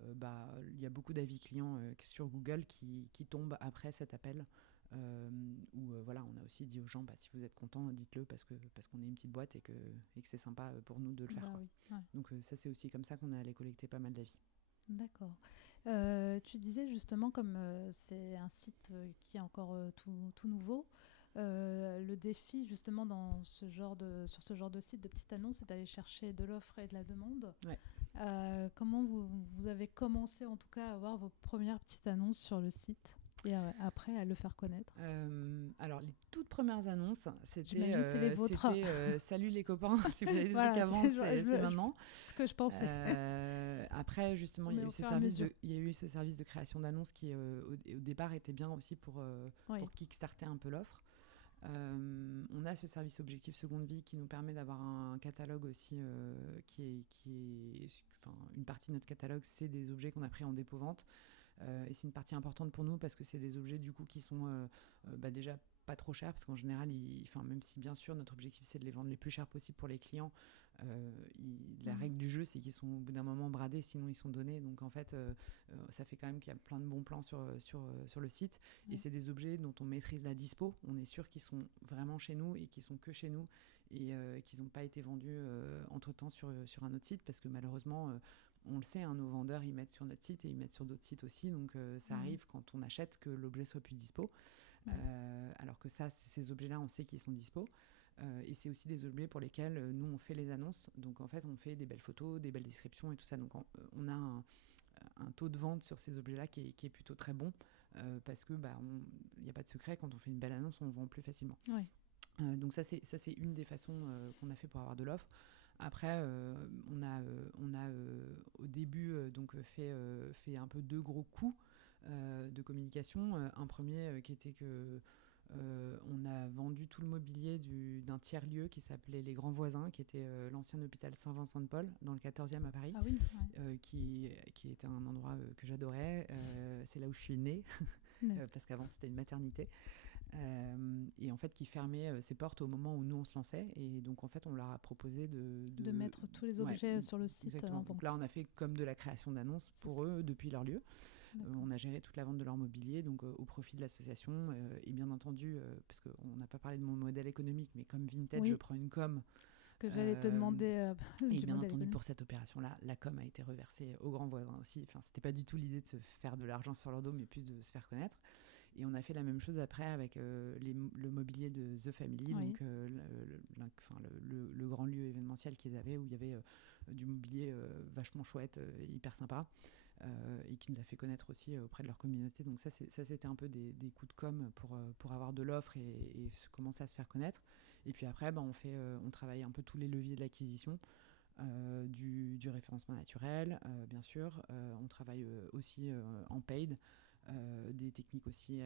il y a beaucoup d'avis clients sur Google qui tombent après cet appel. Voilà, on a aussi dit aux gens, si vous êtes contents, dites-le parce qu'on est une petite boîte et que c'est sympa pour nous de le faire. Donc ça, c'est aussi comme ça qu'on est allé collecter pas mal d'avis. D'accord. Tu disais justement, comme c'est un site qui est encore tout nouveau, le défi justement sur ce genre de site de petite annonce, c'est d'aller chercher de l'offre et de la demande. Comment vous avez commencé en tout cas à avoir vos premières petites annonces sur le site et après à le faire connaître? Alors les toutes premières annonces, c'était les vôtres. Salut les copains, si vous avez des trucs à vendre, c'est maintenant. Ce que je pensais. Après justement, il y a eu ce service de création d'annonces qui au départ était bien aussi pour kickstarter un peu l'offre. On a ce service Objectif Seconde Vie qui nous permet d'avoir un catalogue aussi qui est une partie de notre catalogue, c'est des objets qu'on a pris en dépôt-vente. Et c'est une partie importante pour nous parce que c'est des objets du coup qui sont déjà pas trop cher, parce qu'en général, même si bien sûr notre objectif c'est de les vendre les plus chers possible pour les clients, la règle du jeu c'est qu'ils sont au bout d'un moment bradés, sinon ils sont donnés. Donc en fait, ça fait quand même qu'il y a plein de bons plans sur le site. Et c'est des objets dont on maîtrise la dispo. On est sûr qu'ils sont vraiment chez nous et qu'ils sont que chez nous, et qu'ils n'ont pas été vendus entre-temps sur un autre site, parce que malheureusement, on le sait, hein, nos vendeurs, ils mettent sur notre site et ils mettent sur d'autres sites aussi. Donc ça arrive quand on achète que l'objet soit plus dispo. Alors que ces objets-là, on sait qu'ils sont dispo. Et c'est aussi des objets pour lesquels nous, on fait les annonces. Donc en fait, on fait des belles photos, des belles descriptions et tout ça. Donc on a un taux de vente sur ces objets-là qui est plutôt très bon, parce que il n'y a pas de secret, quand on fait une belle annonce, on vend plus facilement. Ouais. Donc ça c'est une des façons qu'on a fait pour avoir de l'offre. Après, on a au début fait un peu 2 gros coups de communication. Un premier qui était que on a vendu tout le mobilier d'un tiers-lieu qui s'appelait Les Grands Voisins, qui était l'ancien hôpital Saint-Vincent-de-Paul, dans le 14e à Paris. Ah oui, qui était un endroit que j'adorais. C'est là où je suis née, parce qu'avant c'était une maternité. Et en fait qui fermait ses portes au moment où nous on se lançait, et donc en fait on leur a proposé de mettre tous les objets sur le site. Donc là on a fait comme de la création d'annonces pour eux depuis leur lieu. On a géré toute la vente de leur mobilier, donc au profit de l'association, et bien entendu, parce qu'on n'a pas parlé de mon modèle économique, mais comme Vinted, je prends une com. Ce que j'allais te demander. Et bien entendu, pour cette opération-là, la com a été reversée aux Grands Voisins aussi. Enfin, c'était pas du tout l'idée de se faire de l'argent sur leur dos, mais plus de se faire connaître. Et on a fait la même chose après avec le mobilier de The Family, donc le grand lieu événementiel qu'ils avaient, où il y avait du mobilier vachement chouette, hyper sympa, et qui nous a fait connaître aussi auprès de leur communauté. Donc ça c'était un peu des coups de com pour avoir de l'offre et commencer à se faire connaître. Et puis après, on travaille un peu tous les leviers de l'acquisition. Du référencement naturel, bien sûr. On travaille aussi en paid, des techniques aussi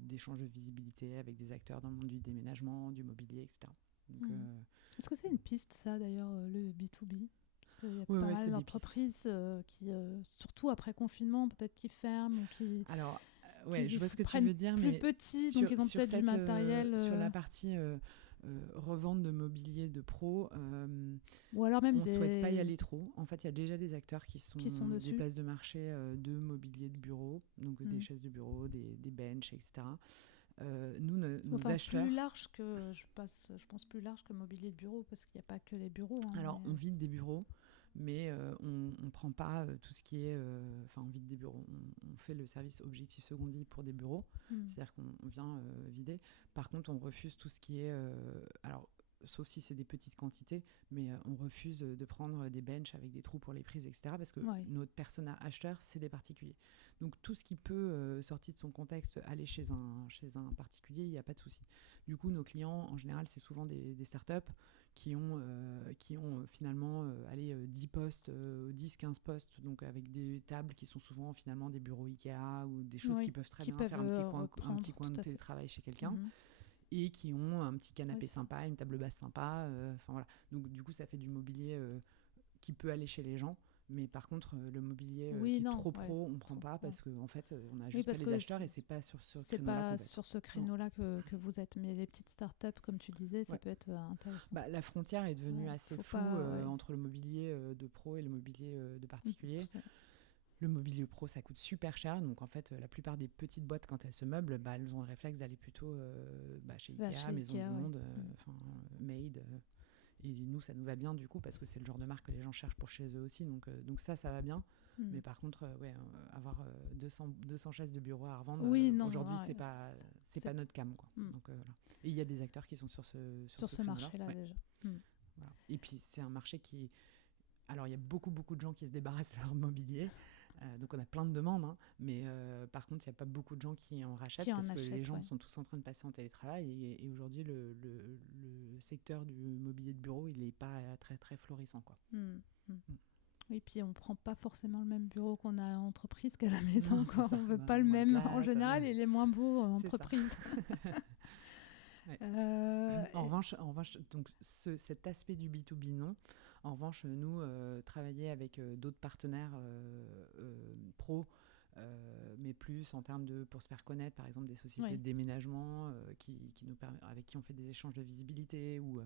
d'échange de visibilité avec des acteurs dans le monde du déménagement, du mobilier, etc. Donc, est-ce que c'est une piste, ça, d'ailleurs, le B2B? Parce qu'il y a pas mal d'entreprises qui, surtout après confinement, peut-être qui ferment ou qui... Alors, je vois ce que tu veux dire, mais plus petits, donc ils ont peut-être du matériel... Sur la partie... revente de mobilier de pro, ou alors même on souhaite pas y aller trop. En fait, il y a déjà des acteurs qui sont des places de marché de mobilier de bureau, donc des chaises de bureau, des benches, etc. Nous, nos acheteurs... plus large que, je pense plus large que mobilier de bureau, parce qu'il n'y a pas que les bureaux. Hein, alors, on vide des bureaux, mais on ne prend pas tout ce qui est... on vide des bureaux. On fait le service objectif seconde vie pour des bureaux. C'est-à-dire qu'on vient vider. Par contre, on refuse tout ce qui est... alors, sauf si c'est des petites quantités, mais on refuse de prendre des benches avec des trous pour les prises, etc. Parce que notre persona acheteur, c'est des particuliers. Donc, tout ce qui peut, sortir de son contexte, aller chez un particulier, il n'y a pas de souci. Du coup, nos clients, en général, c'est souvent des startups qui ont finalement 10 postes, 10-15 postes, donc avec des tables qui sont souvent finalement des bureaux Ikea ou des choses qui peuvent très bien faire un petit coin de télétravail chez quelqu'un. Et qui ont un petit canapé sympa, une table basse sympa. Voilà. Donc du coup, ça fait du mobilier qui peut aller chez les gens. Mais par contre, le mobilier qui est trop pro, on ne prend pas, parce qu'en fait, on a juste pas les acheteurs, et c'est pas sur ce créneau-là. C'est pas sur ce créneau-là que vous êtes. Mais les petites startups, comme tu disais, ça peut être intéressant. La frontière est devenue assez floue entre le mobilier de pro et le mobilier de particulier. Le mobilier pro, ça coûte super cher. Donc, en fait, la plupart des petites boîtes, quand elles se meublent, elles ont le réflexe d'aller plutôt chez Ikea, Maison du Monde, Made. Et nous, ça nous va bien, du coup, parce que c'est le genre de marque que les gens cherchent pour chez eux aussi. Donc ça va bien. Mais par contre, avoir 200 chaises de bureau à revendre, aujourd'hui, c'est pas notre cam, quoi. Donc, voilà. Et il y a des acteurs qui sont sur ce marché-là, déjà. Voilà. Et puis, c'est un marché qui... Alors, il y a beaucoup de gens qui se débarrassent de leur mobilier. Donc, on a plein de demandes. Hein, mais par contre, il n'y a pas beaucoup de gens qui en rachètent, parce que les gens sont tous en train de passer en télétravail. Et aujourd'hui, le secteur du mobilier de bureau, il n'est pas très, très florissant, quoi. Oui, puis on ne prend pas forcément le même bureau qu'on a à l'entreprise qu'à la maison. Quand on ne veut pas le même. En général, il est moins beau en entreprise. En revanche, donc cet aspect du B2B, non. En revanche, nous, travailler avec d'autres partenaires pros mais plus en termes de, pour se faire connaître, par exemple, des sociétés de déménagement avec qui on fait des échanges de visibilité ou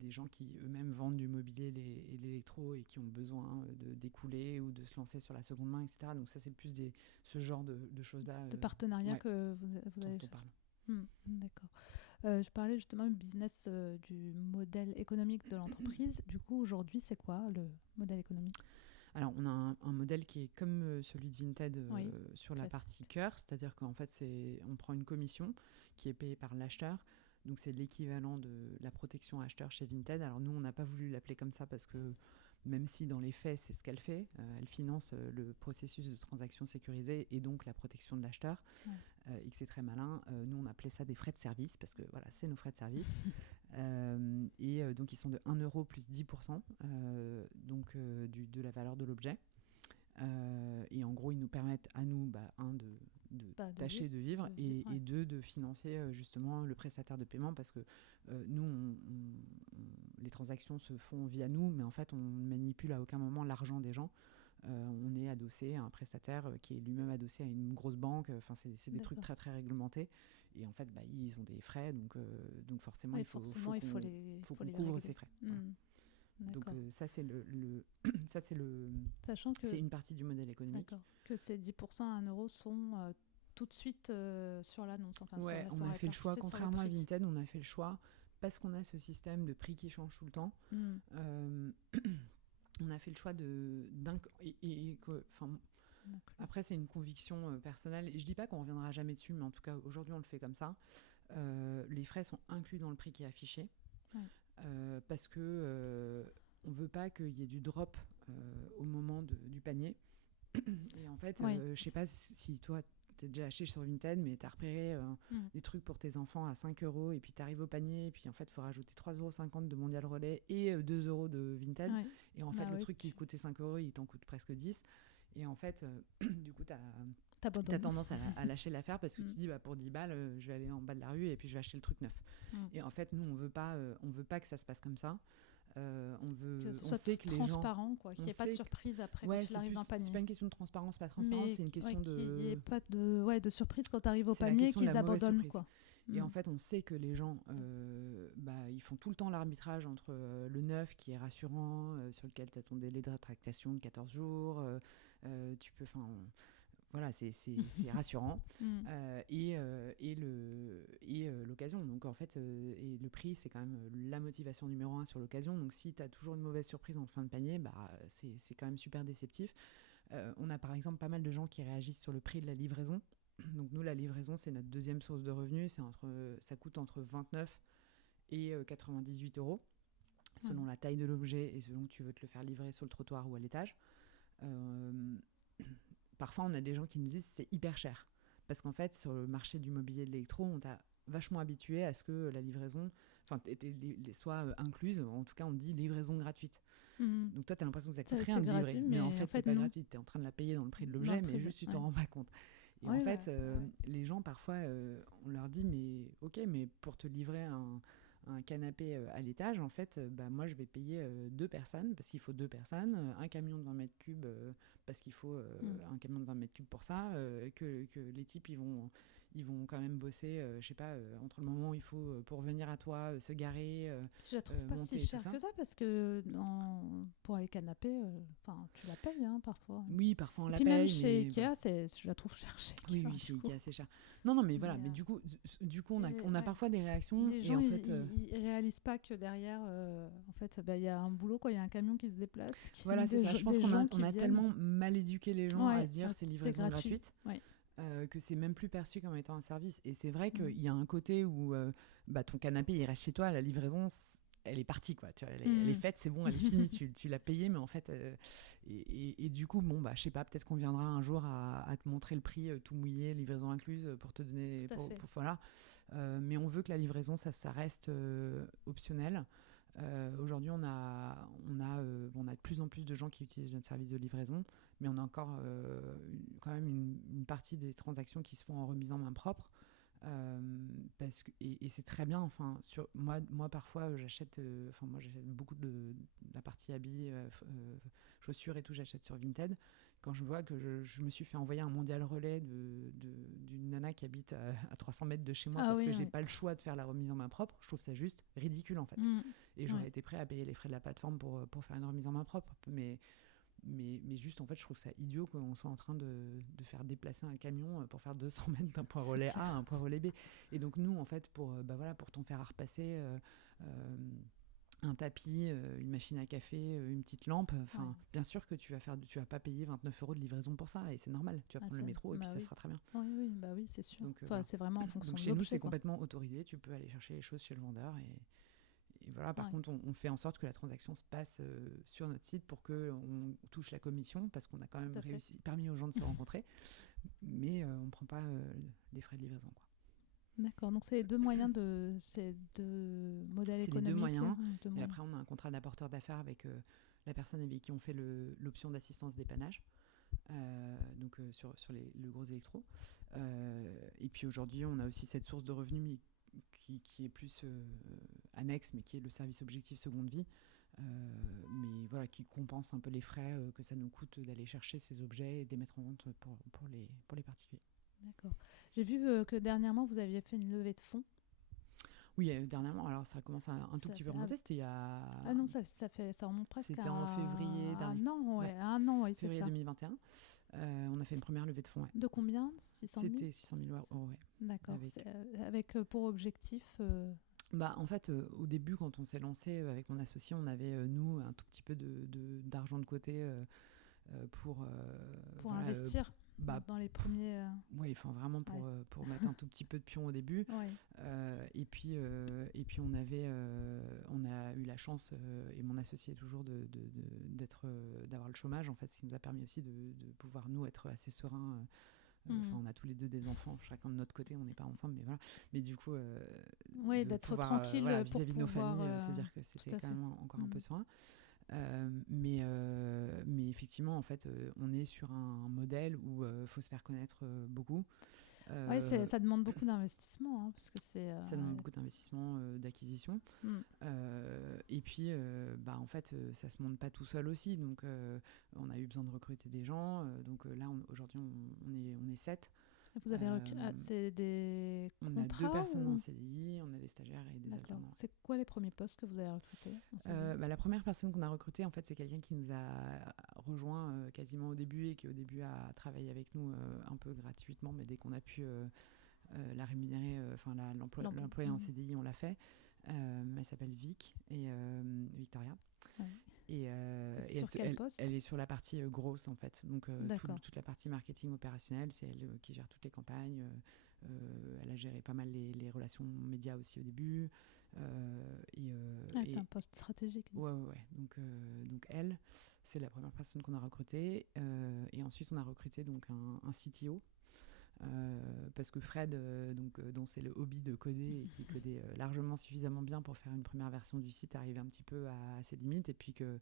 des gens qui eux-mêmes vendent du mobilier et de l'électro et qui ont besoin de d'écouler ou de se lancer sur la seconde main, etc. Donc ça, c'est plus ce genre de choses-là. De partenariat que vous allez... on parle. D'accord. Je parlais justement du business, du modèle économique de l'entreprise. Du coup, aujourd'hui, c'est quoi le modèle économique ? Alors, on a un modèle qui est comme celui de Vinted sur la classique. partie cœur, c'est-à-dire qu'en fait, on prend une commission qui est payée par l'acheteur. Donc, c'est l'équivalent de la protection acheteur chez Vinted. Alors, nous, on n'a pas voulu l'appeler comme ça parce que même si dans les faits, c'est ce qu'elle fait, elle finance le processus de transaction sécurisée et donc la protection de l'acheteur, et que c'est très malin. Nous, on appelait ça des frais de service parce que voilà, c'est nos frais de service. Donc, ils sont de 1 euro plus 10% de la valeur de l'objet. Et en gros, ils nous permettent à nous, de tâcher de vivre et deux, de financer justement le prestataire de paiement parce que nous, les transactions se font via nous, mais en fait, on ne manipule à aucun moment l'argent des gens. On est adossé à un prestataire qui est lui-même adossé à une grosse banque. Enfin, c'est des trucs très, très réglementés. Et en fait, ils ont des frais, donc forcément, il faut qu'on couvre ces frais. Donc ça, c'est Sachant que c'est une partie du modèle économique. D'accord. Que ces 10% à 1 euro sont tout de suite sur l'annonce. Enfin, on a fait le choix, contrairement à Vinted, on a fait le choix parce qu'on a ce système de prix qui change tout le temps. On a fait le choix après, c'est une conviction personnelle. Et je dis pas qu'on reviendra jamais dessus, mais en tout cas, aujourd'hui, on le fait comme ça. Les frais sont inclus dans le prix qui est affiché. Parce que on veut pas qu'il y ait du drop au moment du panier. Et en fait, je sais pas si toi t'es déjà acheté sur Vinted, mais t'as repéré des trucs pour tes enfants à 5 euros et puis t'arrives au panier et puis en fait il faut rajouter 3,50 € de Mondial Relais et 2 € de Vinted. Et en fait le truc qui coûtait 5 euros, il t'en coûte presque 10. Et en fait, du coup, t'as tendance à lâcher l'affaire parce que tu te dis, pour 10 balles, je vais aller en bas de la rue et puis je vais acheter le truc neuf. Et en fait, nous, on veut pas que ça se passe comme ça. On sait que transparent, qu'il n'y ait pas de surprise après quand il arrive dans le panier. C'est pas une question de transparence, pas transparence, c'est une question qu'il n'y ait pas de surprise quand tu arrives au panier, qu'ils abandonnent. Et en fait, on sait que les gens, ils font tout le temps l'arbitrage entre le neuf qui est rassurant, sur lequel tu as ton délai de rétractation de 14 jours, voilà, c'est rassurant, et l'occasion. Donc en fait, et le prix, c'est quand même la motivation numéro 1 sur l'occasion. Donc si tu as toujours une mauvaise surprise en fin de panier, c'est quand même super déceptif. On a par exemple pas mal de gens qui réagissent sur le prix de la livraison. Donc nous, la livraison, c'est notre deuxième source de revenus. Ça coûte entre 29 et 98 € selon la taille de l'objet et selon que tu veux te le faire livrer sur le trottoir ou à l'étage. Parfois, on a des gens qui nous disent que c'est hyper cher. Parce qu'en fait, sur le marché du mobilier de l'électro, on t'a vachement habitué à ce que la livraison soit incluse. En tout cas, on dit livraison gratuite. Donc toi, tu as l'impression que ça coûte rien de livrer. Mais en fait, c'est pas gratuit. Tu es en train de la payer dans le prix de l'objet, mais juste tu t'en rends pas compte. Et en fait, les gens, parfois, on leur dit, mais ok, mais pour te livrer un canapé à l'étage, en fait, moi, je vais payer 2 personnes, parce qu'il faut 2 personnes, un camion de 20 mètres cubes, parce qu'il faut un camion de 20 mètres cubes pour ça, que les types, ils vont quand même bosser, je sais pas, entre le moment où il faut, pour venir à toi, se garer, je la trouve pas si chère que ça, parce que pour les canapés, tu la payes parfois. Oui, parfois on la paye. Même chez Ikea, je la trouve chère chez Ikea. Oui, chez Ikea, c'est cher. Non, mais voilà. Mais du coup, on a parfois des réactions. Les gens, ils réalisent pas que derrière, en fait, il y a un boulot, il y a un camion qui se déplace. Voilà, c'est ça. Je pense qu'on a tellement mal éduqué les gens à se dire c'est livraison gratuite. Que c'est même plus perçu comme étant un service. Et c'est vrai qu'il y a un côté où ton canapé, il reste chez toi, la livraison, elle est partie, quoi. Tu vois, elle est faite, c'est bon, elle est finie, tu l'as payée, mais en fait... et du coup, je sais pas, peut-être qu'on viendra un jour à te montrer le prix tout mouillé, livraison incluse, pour te donner... voilà. Mais on veut que la livraison, ça reste optionnel. Aujourd'hui, on a de plus en plus de gens qui utilisent notre service de livraison, mais on a encore quand même une partie des transactions qui se font en remise en main propre, et c'est très bien. Moi parfois j'achète beaucoup de la partie habits, chaussures et tout, j'achète sur Vinted, quand je vois que je me suis fait envoyer un mondial relais d'une nana qui habite à 300 mètres de chez moi parce que j'ai pas le choix de faire la remise en main propre, je trouve ça juste ridicule en fait. Et j'aurais été prêt à payer les frais de la plateforme pour faire une remise en main propre. Mais juste, en fait, je trouve ça idiot qu'on soit en train de faire déplacer un camion pour faire 200 mètres d'un point relais A à un point relais B. Et donc, nous, en fait, pour ton fer à repasser, un tapis, une machine à café, une petite lampe, bien sûr que tu vas pas payer 29 € de livraison pour ça, et c'est normal. Tu vas prendre le métro et puis ça sera très bien. Oui, c'est sûr. Donc, c'est vraiment en fonction donc de chez nous, c'est complètement autorisé. Tu peux aller chercher les choses chez le vendeur et voilà, par contre, on fait en sorte que la transaction se passe sur notre site pour qu'on touche la commission, parce qu'on a quand même permis aux gens de se rencontrer, mais on ne prend pas les frais de livraison, quoi. D'accord, donc c'est les deux moyens c'est deux modèles économiques. C'est les deux moyens. Et après, on a un contrat d'apporteur d'affaires avec la personne avec qui on fait l'option d'assistance dépannage, donc sur le gros électro. Et puis aujourd'hui, on a aussi cette source de revenus qui est plus annexe, mais qui est le service objectif seconde vie, mais voilà, qui compense un peu les frais que ça nous coûte d'aller chercher ces objets et de les mettre en vente pour les particuliers. D'accord. J'ai vu que dernièrement, vous aviez fait une levée de fonds. Oui, dernièrement, alors ça commence à un tout petit peu remonter, c'était il y a... Ah non, ça remonte presque c'était en février dernier. Un an, oui, c'est ça. Février 2021. On a fait une première levée de fonds. Ouais. De combien? 600 000? C'était 600 000 €, ouais. D'accord. Avec pour objectif en fait, au début, quand on s'est lancé avec mon associé, on avait, nous, un tout petit peu d'argent de côté pour investir dans les premiers... Oui, vraiment pour mettre un tout petit peu de pion au début. Et puis on a eu la chance, et mon associé toujours, d'avoir le chômage, en fait, ce qui nous a permis aussi de pouvoir, nous, être assez sereins. On a tous les deux des enfants, chacun de notre côté, on n'est pas ensemble, mais voilà. Mais du coup, d'être pouvoir, tranquille vis-à-vis de nos familles, se dire que c'était quand même encore un peu serein. Mais effectivement, en fait, on est sur un modèle où faut se faire connaître beaucoup. Ça demande beaucoup d'investissement, parce que ça demande beaucoup d'investissement, d'acquisition. Et puis, en fait, ça se monte pas tout seul aussi. Donc, on a eu besoin de recruter des gens. Donc là, aujourd'hui, on est 7. Vous avez c'est des contrats? On a 2 personnes en CDI, on a des stagiaires et des alternants. C'est quoi les premiers postes que vous avez recrutés? La première personne qu'on a recrutée, en fait, c'est quelqu'un qui nous a rejoint quasiment au début, et qui au début a travaillé avec nous un peu gratuitement, mais dès qu'on a pu la rémunérer, l'employer en CDI, on l'a fait. Elle s'appelle Vic, Victoria. Ouais. Et sur quel poste? Elle est sur la partie grosse, en fait. Donc toute la partie marketing opérationnel, c'est elle qui gère toutes les campagnes. Elle a géré pas mal les relations médias aussi au début. C'est un poste stratégique. Ouais. Donc elle, c'est la première personne qu'on a recrutée. Et ensuite, on a recruté donc un CTO. Parce que Fred, dont c'est le hobby de coder, et qui codait largement suffisamment bien pour faire une première version du site, arrivait un petit peu à ses limites. Et puis que,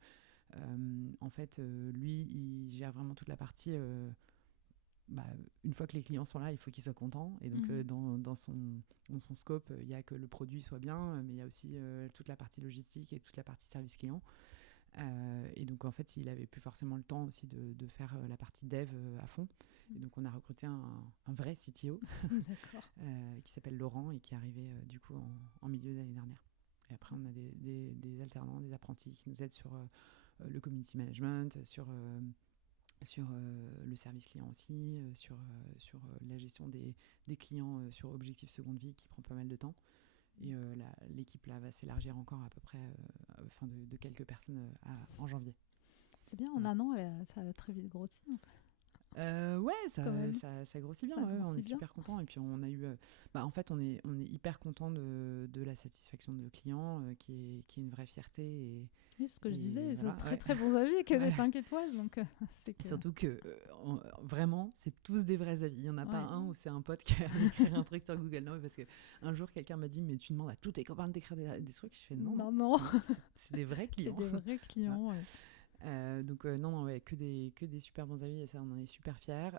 en fait, lui, il gère vraiment toute la partie. Une fois que les clients sont là, il faut qu'ils soient contents. Et donc, dans son scope, il n'y a que le produit soit bien, mais il y a aussi toute la partie logistique et toute la partie service client. Et donc, en fait, il n'avait plus forcément le temps aussi de faire la partie dev à fond. Et donc, on a recruté un vrai CTO qui s'appelle Laurent, et qui est arrivé du coup en milieu d'année dernière. Et après, on a des alternants, des apprentis qui nous aident sur le community management, sur le service client aussi, sur la gestion des clients sur Objectif Seconde Vie, qui prend pas mal de temps. Et l'équipe là va s'élargir encore à peu près de quelques personnes en janvier. C'est bien, en un an, ça a très vite grossi. Ça grossit bien. On est super contents. Et puis on a eu, en fait, on est hyper content de la satisfaction de nos clients, qui est une vraie fierté. Oui, c'est ce que je disais. Voilà, c'est très bons avis, que des 5 étoiles. Donc, surtout que vraiment, c'est tous des vrais avis. Il n'y en a pas un où c'est un pote qui a écrit un truc sur Google. Non, parce qu'un jour, quelqu'un m'a dit, mais tu demandes à tous tes copains d'écrire des trucs. Je fais non. C'est des vrais clients. C'est des vrais clients, donc que des super bons avis, et ça, on en est super fiers.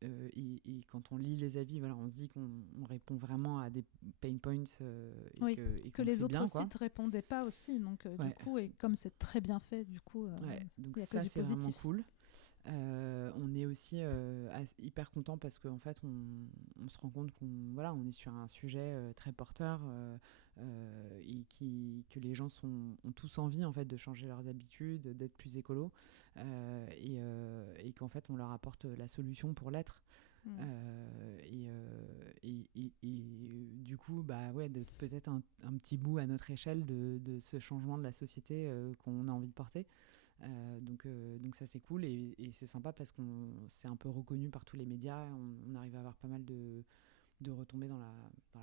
Et quand on lit les avis, voilà, on se dit qu'on répond vraiment à des pain points, et que les autres sites répondaient pas aussi. Donc du coup, et comme c'est très bien fait, du coup, donc ça, c'est vraiment cool. On est aussi hyper content parce qu'en fait, on se rend compte on est sur un sujet très porteur et que les gens ont tous envie en fait, de changer leurs habitudes, d'être plus écolo et qu'en fait, on leur apporte la solution pour l'être. Et du coup, d'être peut-être un petit bout à notre échelle de ce changement de la société qu'on a envie de porter. Donc ça c'est cool et c'est sympa parce qu'on c'est un peu reconnu par tous les médias, on arrive à avoir pas mal de retombées dans la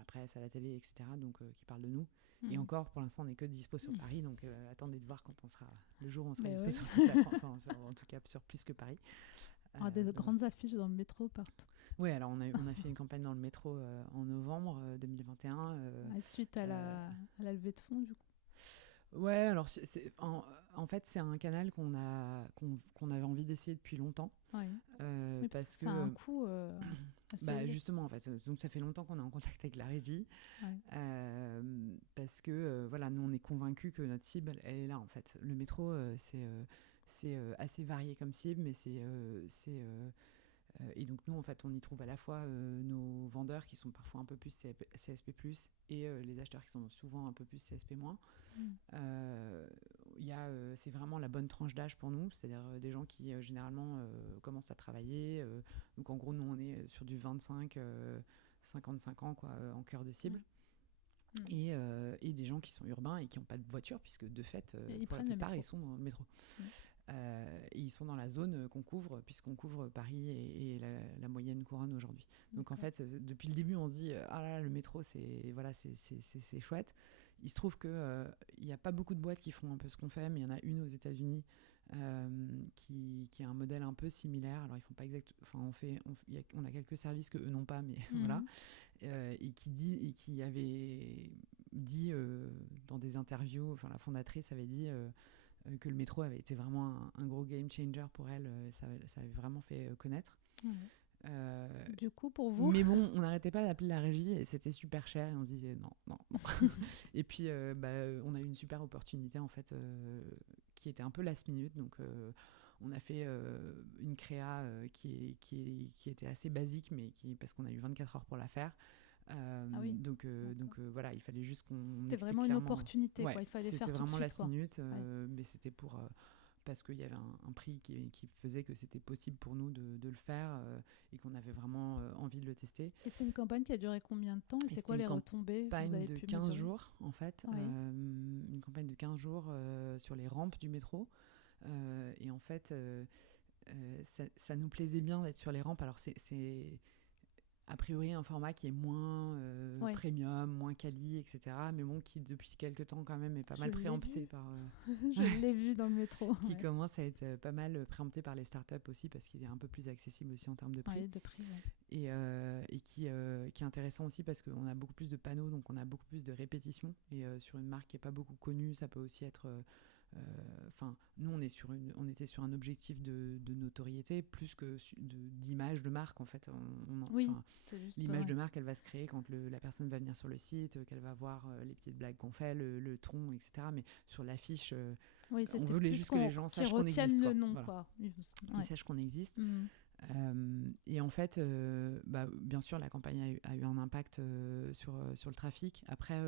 presse, à la télé, etc. Donc qui parlent de nous. Et encore pour l'instant on n'est que dispo sur Paris, donc attendez de voir quand on sera le jour où on sera dispo sur toute la France, en tout cas sur plus que Paris. Des grandes affiches dans le métro partout. Oui, alors on a fait une campagne dans le métro en novembre 2021. Suite à la levée de fonds, du coup. Ouais, alors en fait, c'est un canal qu'on avait envie d'essayer depuis longtemps. Oui, parce que ça a un coût justement, en fait, donc ça fait longtemps qu'on est en contact avec la régie. Parce que nous, on est convaincus que notre cible, elle est là, en fait. Le métro, c'est assez varié comme cible, mais et donc nous, en fait, on y trouve à la fois nos vendeurs qui sont parfois un peu plus CSP+, et les acheteurs qui sont souvent un peu plus CSP-. C'est vraiment la bonne tranche d'âge pour nous, c'est-à-dire des gens qui généralement commencent à travailler. Donc en gros, nous, on est sur du 25-55 ans quoi, en cœur de cible. Et des gens qui sont urbains et qui n'ont pas de voiture, puisque de fait, pour la plupart, ils sont dans le métro. Et ils sont dans la zone qu'on couvre, puisqu'on couvre Paris et la moyenne couronne aujourd'hui. Donc en fait, depuis le début, on se dit le métro, c'est chouette. Il se trouve qu'il n'y a pas beaucoup de boîtes qui font un peu ce qu'on fait, mais il y en a une aux États-Unis qui a un modèle un peu similaire. Alors ils font pas on a quelques services que eux n'ont pas, mais voilà. Et qui avait dit dans des interviews, enfin la fondatrice avait dit que le métro avait été vraiment un gros game changer pour elle, ça avait vraiment fait connaître. Du coup, pour vous... Mais bon, on n'arrêtait pas d'appeler la régie et c'était super cher et on se disait non. Et puis, on a eu une super opportunité en fait qui était un peu last minute, donc on a fait une créa qui était assez basique, mais parce qu'on a eu 24 heures pour la faire. Donc voilà, il fallait juste qu'on c'était vraiment une opportunité, quoi. Il fallait faire tout de suite. C'était vraiment last minute, mais c'était parce qu'il y avait un prix qui faisait que c'était possible pour nous de le faire et qu'on avait vraiment envie de le tester. Et c'est une campagne qui a duré combien de temps et c'est quoi les retombées? Une campagne de 15 jours en fait, une campagne de 15 jours sur les rampes du métro. Et en fait, ça nous plaisait bien d'être sur les rampes. Alors c'est a priori un format qui est moins premium, moins quali, etc. Mais bon, qui depuis quelques temps quand même est pas mal préempté par... Je l'ai vu dans le métro. Qui commence à être pas mal préempté par les startups aussi, parce qu'il est un peu plus accessible aussi en termes de prix. Et qui est intéressant aussi parce qu'on a beaucoup plus de panneaux, donc on a beaucoup plus de répétitions. Et sur une marque qui n'est pas beaucoup connue, ça peut aussi être... nous, on était sur un objectif de notoriété plus que d'image de marque, en fait. L'image de marque, elle va se créer quand la personne va venir sur le site, qu'elle va voir les petites blagues qu'on fait, le ton, etc. Mais sur l'affiche, on voulait juste que les gens sachent qu'on existe. Le nom, quoi. Qu'ils sachent qu'on existe. Et en fait, bien sûr, la campagne a eu un impact sur le trafic. Après...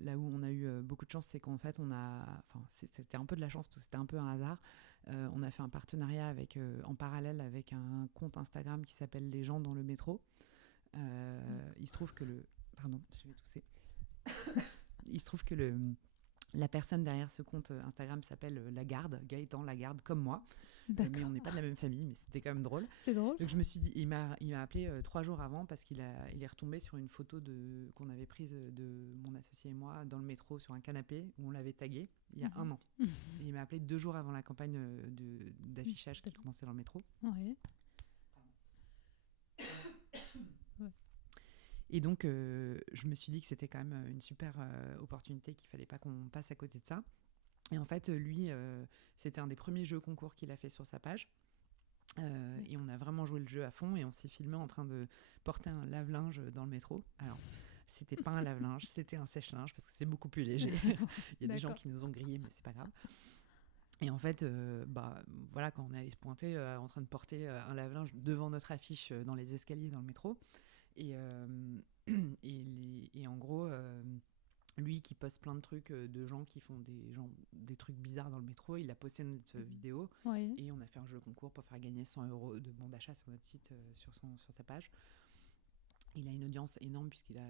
là où on a eu beaucoup de chance, c'est qu'en fait c'était un peu de la chance parce que c'était un peu un hasard. On a fait un partenariat en parallèle avec un compte Instagram qui s'appelle Les gens dans le métro. Il se trouve que pardon, je vais tousser. Il se trouve que la personne derrière ce compte Instagram s'appelle Lagarde, Gaëtan Lagarde, comme moi. Mais on n'est pas de la même famille, mais c'était quand même drôle. C'est drôle. Donc je me suis dit, il m'a appelé 3 jours avant parce qu'il est retombé sur une photo qu'on avait prise de mon associé et moi dans le métro sur un canapé où on l'avait tagué il y a 1 an. Et il m'a appelé 2 jours avant la campagne d'affichage qui commençait dans le métro. Oui. Et donc, je me suis dit que c'était quand même une super opportunité, qu'il ne fallait pas qu'on passe à côté de ça. Et en fait, lui, c'était un des premiers jeux concours qu'il a fait sur sa page. Et on a vraiment joué le jeu à fond et on s'est filmé en train de porter un lave-linge dans le métro. Alors, c'était pas un lave-linge, c'était un sèche-linge parce que c'est beaucoup plus léger. Il y a des gens qui nous ont grillés, mais c'est pas grave. Et en fait, voilà, quand on est allé se pointer en train de porter un lave-linge devant notre affiche dans les escaliers dans le métro, et, et en gros, lui qui poste plein de trucs de gens qui font des trucs bizarres dans le métro, il a posté notre vidéo et on a fait un jeu concours pour faire gagner 100 € de bon d'achat sur notre site, sur sa page. Il a une audience énorme puisqu'il a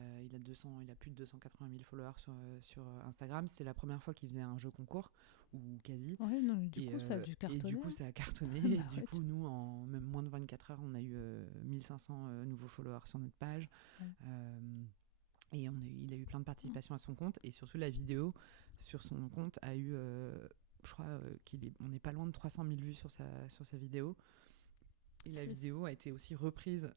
plus de 280 000 followers sur Instagram. C'est la première fois qu'il faisait un jeu concours, ou quasi. Ouais, non, du coup, ça a dû cartonner. Et du coup, ça a cartonné. Et du coup, nous, en même moins de 24 heures, on a eu 1500 nouveaux followers sur notre page. Ouais. Et il a eu plein de participation à son compte. Et surtout, la vidéo sur son compte a eu, je crois on n'est pas loin de 300 000 vues sur sa vidéo. Et la vidéo a été aussi reprise.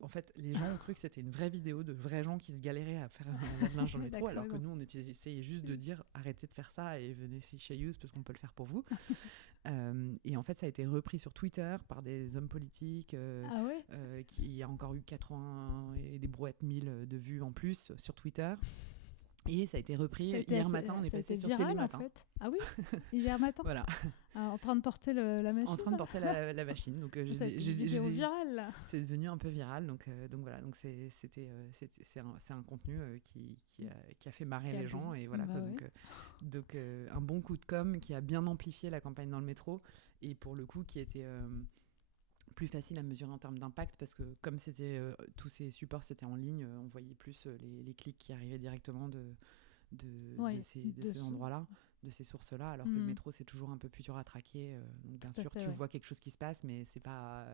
En fait, les gens ont cru que c'était une vraie vidéo de vrais gens qui se galéraient à faire un lave-linge dans le métro, alors que nous, on essayait juste de dire arrêtez de faire ça et venez chez Use parce qu'on peut le faire pour vous. Et en fait, ça a été repris sur Twitter par des hommes politiques qui a encore eu 80 et des brouettes 1000 de vues en plus sur Twitter. Et ça a été repris hier matin, on est passé sur Télématin. En fait. Ah oui, hier matin. Voilà. En train de porter la machine. En train de porter la machine. Donc ça a été une vidéo virale là. C'est devenu un peu viral, donc voilà. Donc c'est un contenu qui a fait marrer les gens et voilà. Donc un bon coup de com qui a bien amplifié la campagne dans le métro et pour le coup qui était plus facile à mesurer en termes d'impact parce que comme c'était tous ces supports c'était en ligne, on voyait plus les clics qui arrivaient directement de ces endroits-là, de ces sources-là, alors que le métro c'est toujours un peu plus dur à traquer. Donc bien sûr tu vois quelque chose qui se passe, mais c'est pas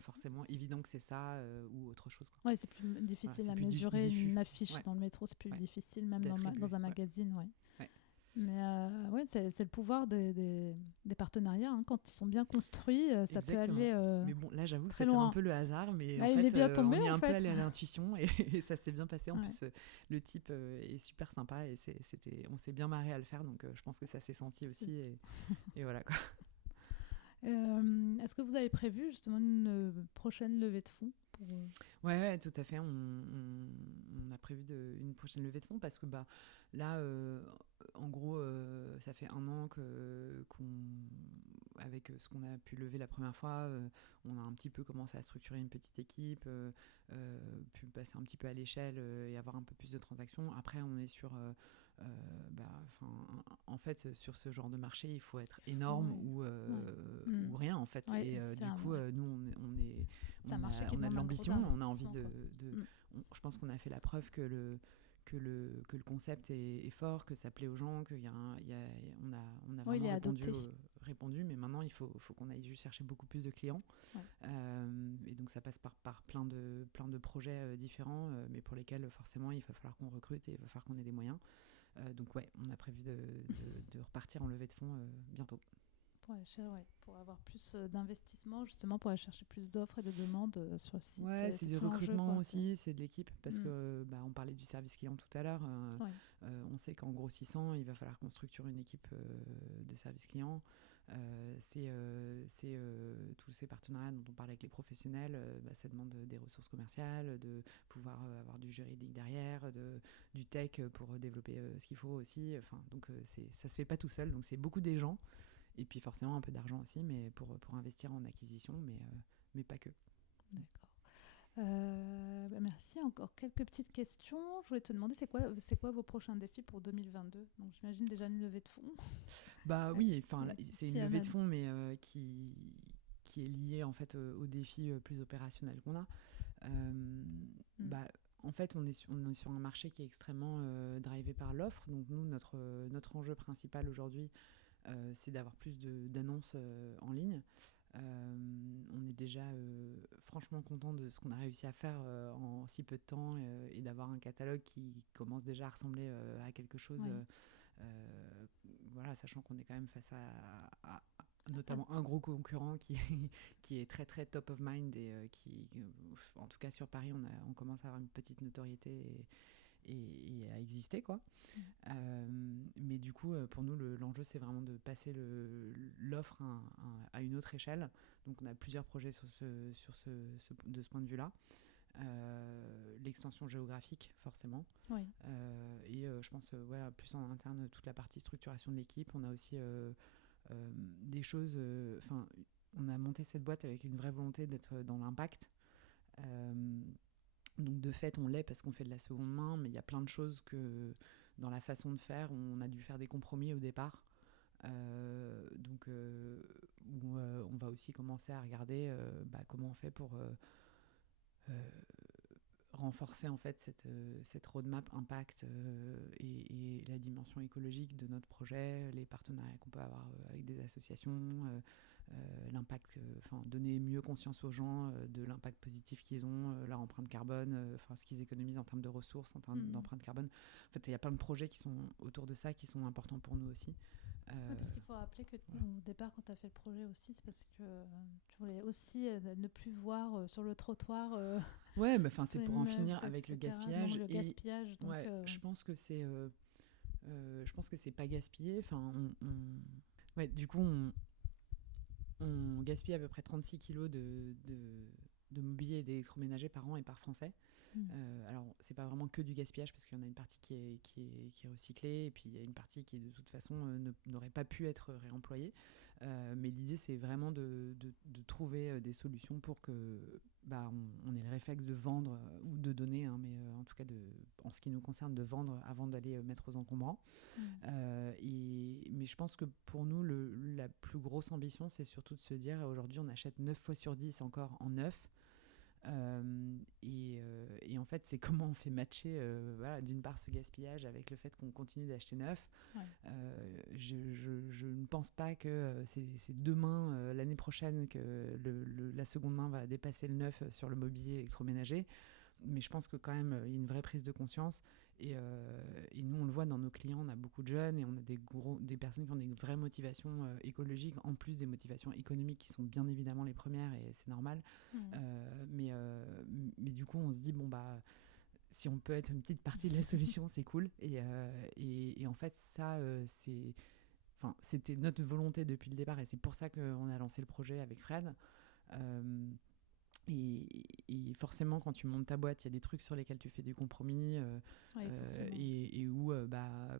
forcément évident que c'est ça ou autre chose. Quoi. Ouais, c'est plus difficile à mesurer une affiche dans le métro, c'est plus difficile même dans un magazine. Ouais. Mais c'est le pouvoir des partenariats. Hein. Quand ils sont bien construits, ça peut aller mais bon, là, j'avoue que c'était loin. un peu le hasard, mais en fait, il est bien tombé, on est un peu fait. allé à l'intuition et ça s'est bien passé. En plus, le type est super sympa et on s'est bien marré à le faire, donc je pense que ça s'est senti aussi. Et voilà, quoi. Est-ce que vous avez prévu justement une prochaine levée de fonds Ouais, tout à fait. On a prévu une prochaine levée de fonds parce que là, en gros, ça fait 1 an avec ce qu'on a pu lever la première fois, on a un petit peu commencé à structurer une petite équipe, puis passer un petit peu à l'échelle et avoir un peu plus de transactions. Après, on est sur... en fait, sur ce genre de marché, il faut être énorme ou rien, en fait. Et du coup, nous, on a de l'ambition, on a envie je pense qu'on a fait la preuve que le concept est fort, que ça plaît aux gens, on a vraiment répondu, mais maintenant il faut qu'on aille juste chercher beaucoup plus de clients. Et donc ça passe par plein de projets différents, mais pour lesquels forcément il va falloir qu'on recrute et il va falloir qu'on ait des moyens. Donc on a prévu de repartir en levée de fonds bientôt. Pour avoir plus d'investissement, justement, pour aller chercher plus d'offres et de demandes sur le site. Ouais, c'est du recrutement aussi, c'est de l'équipe, parce que on parlait du service client tout à l'heure. On sait qu'en grossissant, il va falloir qu'on structure une équipe de service client. C'est tous ces partenariats dont on parle avec les professionnels, ça demande des ressources commerciales, de pouvoir avoir du juridique derrière, du tech pour développer ce qu'il faut aussi. Donc ça se fait pas tout seul, donc c'est beaucoup des gens. Et puis forcément un peu d'argent aussi, mais pour investir en acquisition, mais pas que. D'accord. Merci. Encore quelques petites questions. Je voulais te demander, c'est quoi vos prochains défis pour 2022 ? Donc j'imagine déjà une levée de fonds. Oui, c'est une levée de fonds, mais qui est liée en fait aux défis plus opérationnels qu'on a. En fait, on est sur un marché qui est extrêmement drivé par l'offre. Donc nous, notre enjeu principal aujourd'hui, c'est d'avoir plus d'annonces en ligne. On est déjà franchement content de ce qu'on a réussi à faire en si peu de temps et d'avoir un catalogue qui commence déjà à ressembler à quelque chose. Voilà, sachant qu'on est quand même face à notamment un gros concurrent qui est très très top of mind et qui, en tout cas sur Paris, on commence à avoir une petite notoriété et à exister, quoi. Mais du coup, pour nous, l'enjeu, c'est vraiment de passer l'offre à une autre échelle. Donc, on a plusieurs projets de ce point de vue-là. L'extension géographique, forcément. Et je pense, plus en interne, toute la partie structuration de l'équipe. On a aussi des choses... on a monté cette boîte avec une vraie volonté d'être dans l'impact. Donc de fait, on l'est parce qu'on fait de la seconde main, mais il y a plein de choses que dans la façon de faire, on a dû faire des compromis au départ. On va aussi commencer à regarder comment on fait pour renforcer en fait cette roadmap impact et la dimension écologique de notre projet, les partenariats qu'on peut avoir avec des associations, l'impact, donner mieux conscience aux gens de l'impact positif qu'ils ont, leur empreinte carbone, ce qu'ils économisent en termes de ressources, en termes d'empreinte carbone. En fait, il y a plein de projets qui sont autour de ça, qui sont importants pour nous aussi. Parce qu'il faut rappeler que au départ, quand tu as fait le projet aussi, c'est parce que tu voulais aussi ne plus voir sur le trottoir. Ouais, mais c'est pour en finir avec le gaspillage. Le gaspillage. Donc, je pense que c'est pas gaspillé. Ouais, du coup, on gaspille à peu près 36 kilos de mobilier et d'électroménager par an et par Français. Alors, c'est pas vraiment que du gaspillage parce qu'il y en a une partie qui est recyclée et puis il y a une partie qui, de toute façon, n'aurait pas pu être réemployée. Mais l'idée, c'est vraiment de trouver des solutions pour que on ait le réflexe de vendre ou de donner, mais en tout cas, en ce qui nous concerne, de vendre avant d'aller mettre aux encombrants. Mais je pense que pour nous, la plus grosse ambition, c'est surtout de se dire, aujourd'hui, on achète 9 fois sur 10 encore en neuf. Et en fait, c'est comment on fait matcher d'une part ce gaspillage avec le fait qu'on continue d'acheter neuf. Je ne pense pas que c'est demain, l'année prochaine, que la seconde main va dépasser le neuf sur le mobilier électroménager. Mais je pense que quand même, il y a une vraie prise de conscience. Et nous, on le voit dans nos clients, on a beaucoup de jeunes et on a des personnes qui ont des vraies motivations écologiques, en plus des motivations économiques qui sont bien évidemment les premières, et c'est normal. Mais du coup, on se dit, si on peut être une petite partie de la solution, c'est cool. Et en fait, ça, c'était notre volonté depuis le départ, et c'est pour ça qu'on a lancé le projet avec Fred. Et forcément, quand tu montes ta boîte, il y a des trucs sur lesquels tu fais des compromis et où,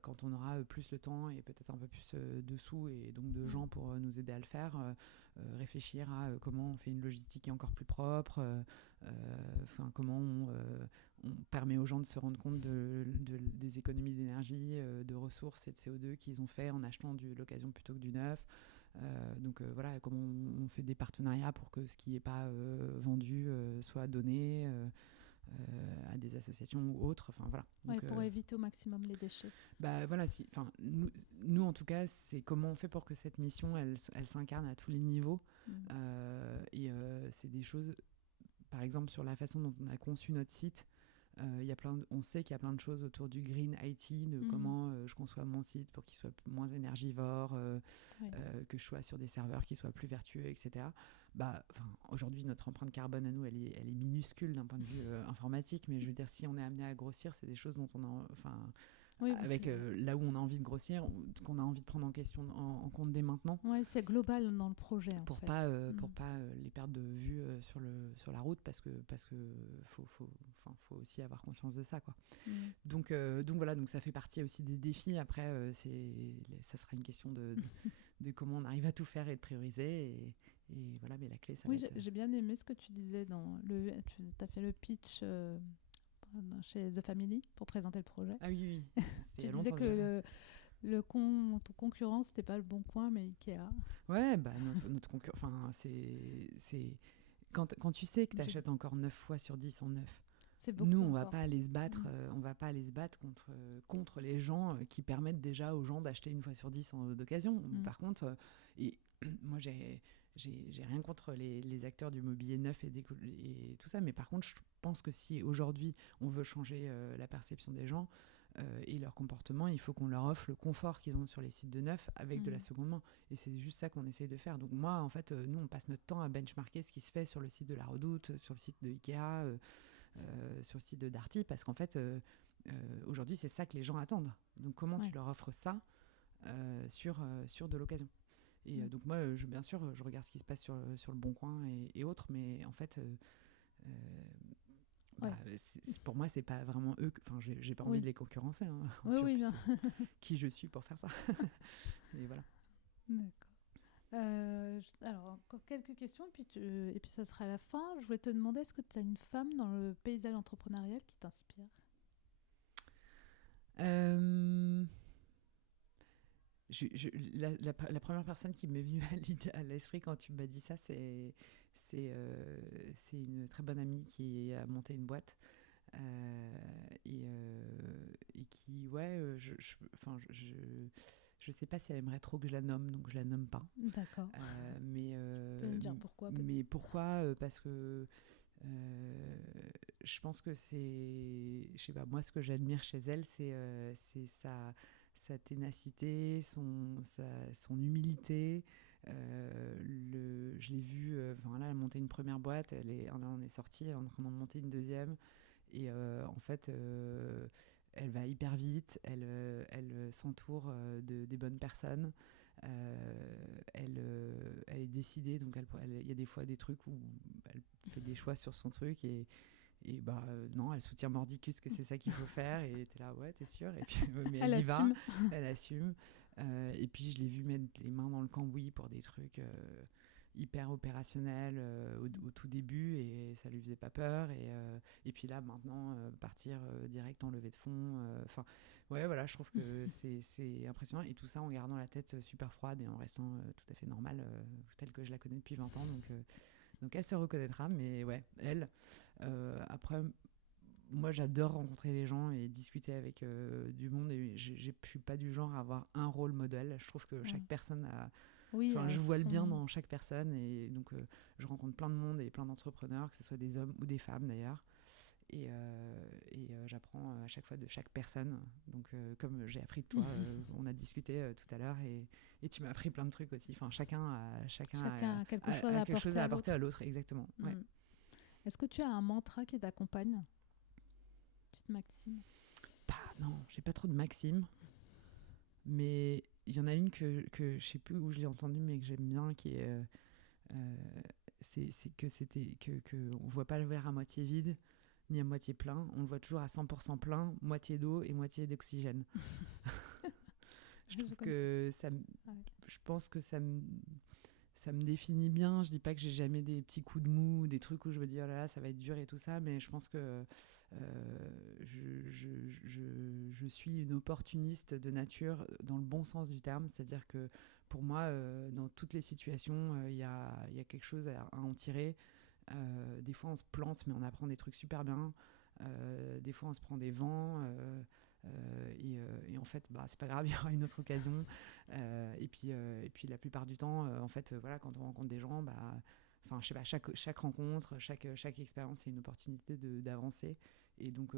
quand on aura plus le temps et peut-être un peu plus de sous et donc de gens pour nous aider à le faire, réfléchir à comment on fait une logistique qui est encore plus propre, comment on permet aux gens de se rendre compte des économies d'énergie, de ressources et de CO2 qu'ils ont fait en achetant de l'occasion plutôt que du neuf. Voilà, comment on fait des partenariats pour que ce qui n'est pas vendu soit donné à des associations ou autres. Voilà. Donc, pour éviter au maximum les déchets. Voilà, nous, en tout cas, c'est comment on fait pour que cette mission, elle s'incarne à tous les niveaux. C'est des choses, par exemple, sur la façon dont on a conçu notre site. On sait qu'il y a plein de choses autour du green IT, de comment je conçois mon site pour qu'il soit moins énergivore, que je sois sur des serveurs qui soient plus vertueux, etc. Aujourd'hui, notre empreinte carbone à nous, elle est minuscule d'un point de vue informatique, mais je veux dire, si on est amené à grossir, c'est des choses dont là où on a envie de grossir, qu'on a envie de prendre en compte dès maintenant. Oui, c'est global dans le projet. Pour pas les perdre de vue sur la route, parce que faut aussi avoir conscience de ça, quoi. Donc voilà, donc ça fait partie aussi des défis. Après, ça sera une question de comment on arrive à tout faire et de prioriser. Et voilà, mais la clé, ça va être... J'ai bien aimé ce que tu disais tu as fait le pitch chez The Family pour présenter le projet. Ah oui. Tu disais que ton concurrent, c'était pas Le Bon Coin, mais Ikea. Ouais, notre concurrent, c'est quand tu sais que tu achètes encore 9 fois sur 10 en neuf. Nous, on va pas aller se battre, contre les gens qui permettent déjà aux gens d'acheter une fois sur 10 d'occasion. Par contre, moi, j'ai rien contre les acteurs du mobilier neuf et tout ça, mais par contre, je pense que si aujourd'hui on veut changer la perception des gens et leur comportement, il faut qu'on leur offre le confort qu'ils ont sur les sites de neuf avec de la seconde main. Et c'est juste ça qu'on essaye de faire. Donc moi, en fait, nous, on passe notre temps à benchmarker ce qui se fait sur le site de La Redoute, sur le site de Ikea, sur le site de Darty, parce qu'en fait, aujourd'hui, c'est ça que les gens attendent. Donc comment tu leur offres ça sur de l'occasion? Et donc moi, bien sûr, je regarde ce qui se passe sur le Bon Coin et autres, mais en fait, pour moi, c'est pas vraiment eux. J'ai pas envie de les concurrencer. Qui je suis pour faire ça? Et voilà. D'accord. Alors, encore quelques questions, et puis ça sera la fin. Je voulais te demander, est-ce que tu as une femme dans le paysage entrepreneurial qui t'inspire? Euh, la première personne qui m'est venue à l'esprit quand tu m'as dit ça, c'est une très bonne amie qui a monté une boîte et qui, ouais, enfin, je sais pas si elle aimerait trop que je la nomme, donc je la nomme pas. D'accord. Tu peux me dire pourquoi, peut-être? Mais pourquoi Parce que je pense que je sais pas, moi ce que j'admire chez elle, c'est sa ténacité, son humilité. Je l'ai vue, enfin là, elle a monté une première boîte, on est sorti, elle est en train d'en monter une deuxième. Et en fait, elle va hyper vite, elle s'entoure des bonnes personnes. Elle est décidée, donc il y a des fois des trucs où elle fait des choix sur son truc et bah non, elle soutient mordicus que c'est ça qu'il faut faire et t'es là, ouais, t'es sûre, et puis mais elle y va, elle assume. Et puis je l'ai vue mettre les mains dans le cambouis pour des trucs hyper opérationnels au tout début et ça lui faisait pas peur et puis là maintenant partir direct en levée de fonds, enfin ouais, voilà, je trouve que c'est impressionnant et tout ça en gardant la tête super froide et en restant tout à fait normale telle que je la connais depuis 20 ans, donc elle se reconnaîtra, mais ouais, elle après moi j'adore rencontrer les gens et discuter avec du monde et je suis pas du genre à avoir un rôle modèle, je trouve que chaque personne a. Oui, Enfin, je vois le bien dans chaque personne et donc je rencontre plein de monde et plein d'entrepreneurs, que ce soit des hommes ou des femmes d'ailleurs. Et j'apprends à chaque fois de chaque personne. Donc comme j'ai appris de toi, on a discuté tout à l'heure et tu m'as appris plein de trucs aussi. Enfin, chacun a quelque chose à apporter à l'autre, exactement. Ouais. Est-ce que tu as un mantra qui t'accompagne? Petite maxime? Bah non, j'ai pas trop de maximes. Mais il y en a une que je sais plus où je l'ai entendue, mais que j'aime bien, qui est que on voit pas le verre à moitié vide ni à moitié plein, on le voit toujours à 100% plein, moitié d'eau et moitié d'oxygène. Je trouve que je pense que ça me définit bien. Je dis pas que j'ai jamais des petits coups de mou, des trucs où je me dis oh là là ça va être dur et tout ça, mais je pense que je suis une opportuniste de nature dans le bon sens du terme, c'est-à-dire que pour moi dans toutes les situations il y a quelque chose à en tirer. Des fois on se plante mais on apprend des trucs super bien, des fois on se prend des vents et en fait bah, c'est pas grave, il y aura une autre occasion, et puis la plupart du temps en fait voilà, quand on rencontre des gens bah, enfin je sais pas, chaque rencontre, chaque expérience c'est une opportunité d'avancer et donc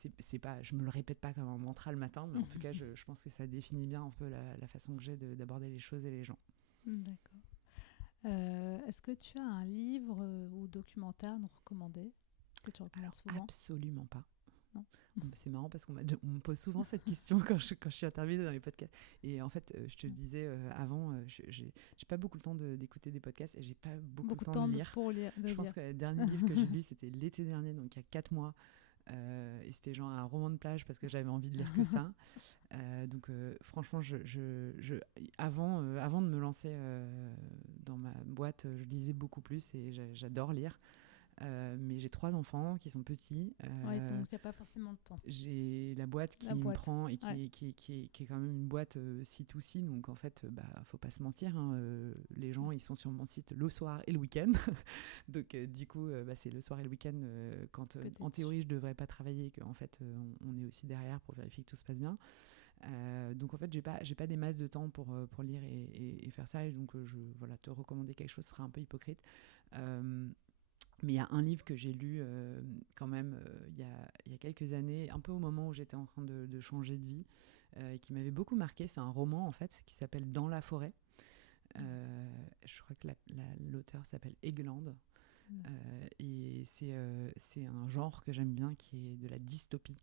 c'est pas, je me le répète pas comme un mantra le matin, mais en tout cas je pense que ça définit bien un peu la façon que j'ai d'aborder les choses et les gens. D'accord. Est-ce que tu as un livre ou documentaire à nous recommander que tu recommandes souvent? Absolument pas. Non. C'est marrant parce qu'on me pose souvent cette question quand je suis interviewée dans les podcasts. Et en fait, je te disais avant, j'ai pas beaucoup le temps d'écouter des podcasts et j'ai pas beaucoup le temps de lire. Je pense que le dernier livre que j'ai lu, c'était l'été dernier, donc il y a 4 mois. Et c'était genre un roman de plage parce que j'avais envie de lire que ça. Donc franchement, avant de me lancer dans ma boîte, je lisais beaucoup plus et j'adore lire. Mais j'ai 3 enfants qui sont petits. Ouais, donc il n'y a pas forcément de temps. J'ai la boîte qui me prend et qui est quand même une boîte C2C. Donc en fait, bah, faut pas se mentir. Hein, les gens, ils sont sur mon site le soir et le week-end. Donc du coup, bah, c'est le soir et le week-end quand en théorie, je devrais pas travailler. Qu'en fait, on est aussi derrière pour vérifier que tout se passe bien. Donc en fait j'ai pas des masses de temps pour lire et faire ça, et donc voilà, te recommander quelque chose serait un peu hypocrite, mais il y a un livre que j'ai lu quand même il y a quelques années, un peu au moment où j'étais en train de changer de vie, qui m'avait beaucoup marqué. C'est un roman en fait qui s'appelle Dans la forêt. Je crois que l'auteur s'appelle Egeland. Et c'est un genre que j'aime bien, qui est de la dystopie.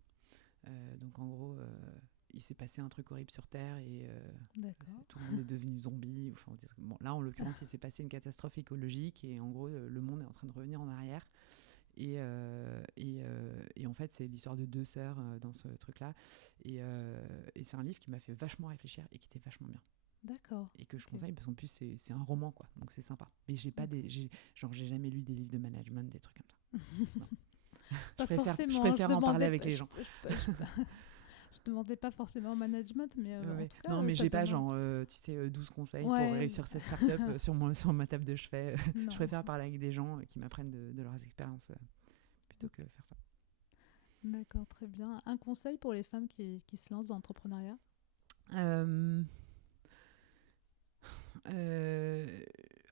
Donc en gros il s'est passé un truc horrible sur Terre et tout le monde est devenu zombie. Enfin, bon, là, en l'occurrence, il s'est passé une catastrophe écologique et en gros, le monde est en train de revenir en arrière. Et en fait, c'est l'histoire de 2 sœurs dans ce truc-là. Et c'est un livre qui m'a fait vachement réfléchir et qui était vachement bien. D'accord. Et que je conseille parce qu'en plus c'est un roman, quoi, donc c'est sympa. Mais j'ai jamais lu des livres de management, des trucs comme ça. Non. Je préfère en parler avec les gens. Je demandais pas forcément management, mais en tout cas, non, mais j'ai pas 12 conseils pour réussir cette start-up sur ma table de chevet. Je préfère parler avec des gens qui m'apprennent de leurs expériences plutôt que faire ça. D'accord, très bien. Un conseil pour les femmes qui se lancent dans l'entrepreneuriat ?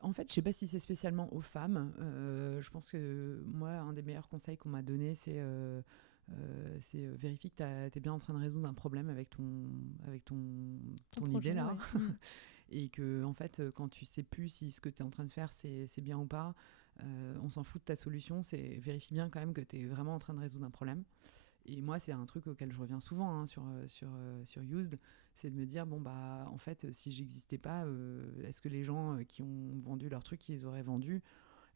En fait, je sais pas si c'est spécialement aux femmes. Je pense que moi, un des meilleurs conseils qu'on m'a donné, c'est vérifie que tu es bien en train de résoudre un problème avec ton projet, idée là. Ouais. Et que en fait, quand tu sais plus si ce que tu es en train de faire c'est bien ou pas, on s'en fout de ta solution, c'est vérifie bien quand même que tu es vraiment en train de résoudre un problème. Et moi, c'est un truc auquel je reviens souvent sur Used, c'est de me dire, bon, bah, en fait, si j'existais pas, est-ce que les gens qui ont vendu leur truc, ils auraient vendu ?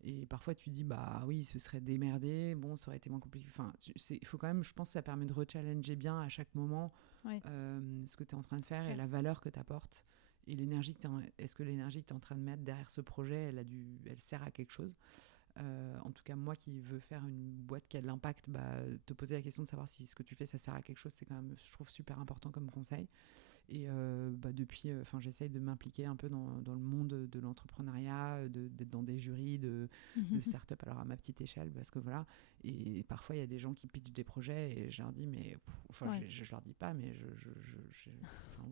Et parfois, tu dis, bah oui, ce serait démerdé, bon, ça aurait été moins compliqué. Enfin, il faut quand même, je pense que ça permet de rechallenger bien à chaque moment ce que tu es en train de faire et la valeur que tu apportes. Et l'énergie est-ce que l'énergie que tu es en train de mettre derrière ce projet, elle sert à quelque chose ? En tout cas, moi qui veux faire une boîte qui a de l'impact, te poser la question de savoir si ce que tu fais, ça sert à quelque chose, c'est quand même, je trouve, super important comme conseil. Et depuis, j'essaye de m'impliquer un peu dans le monde de l'entrepreneuriat, d'être dans des jurys de start-up, alors à ma petite échelle, parce que voilà. Et parfois, il y a des gens qui pitchent des projets et je leur dis, mais je leur dis pas, mais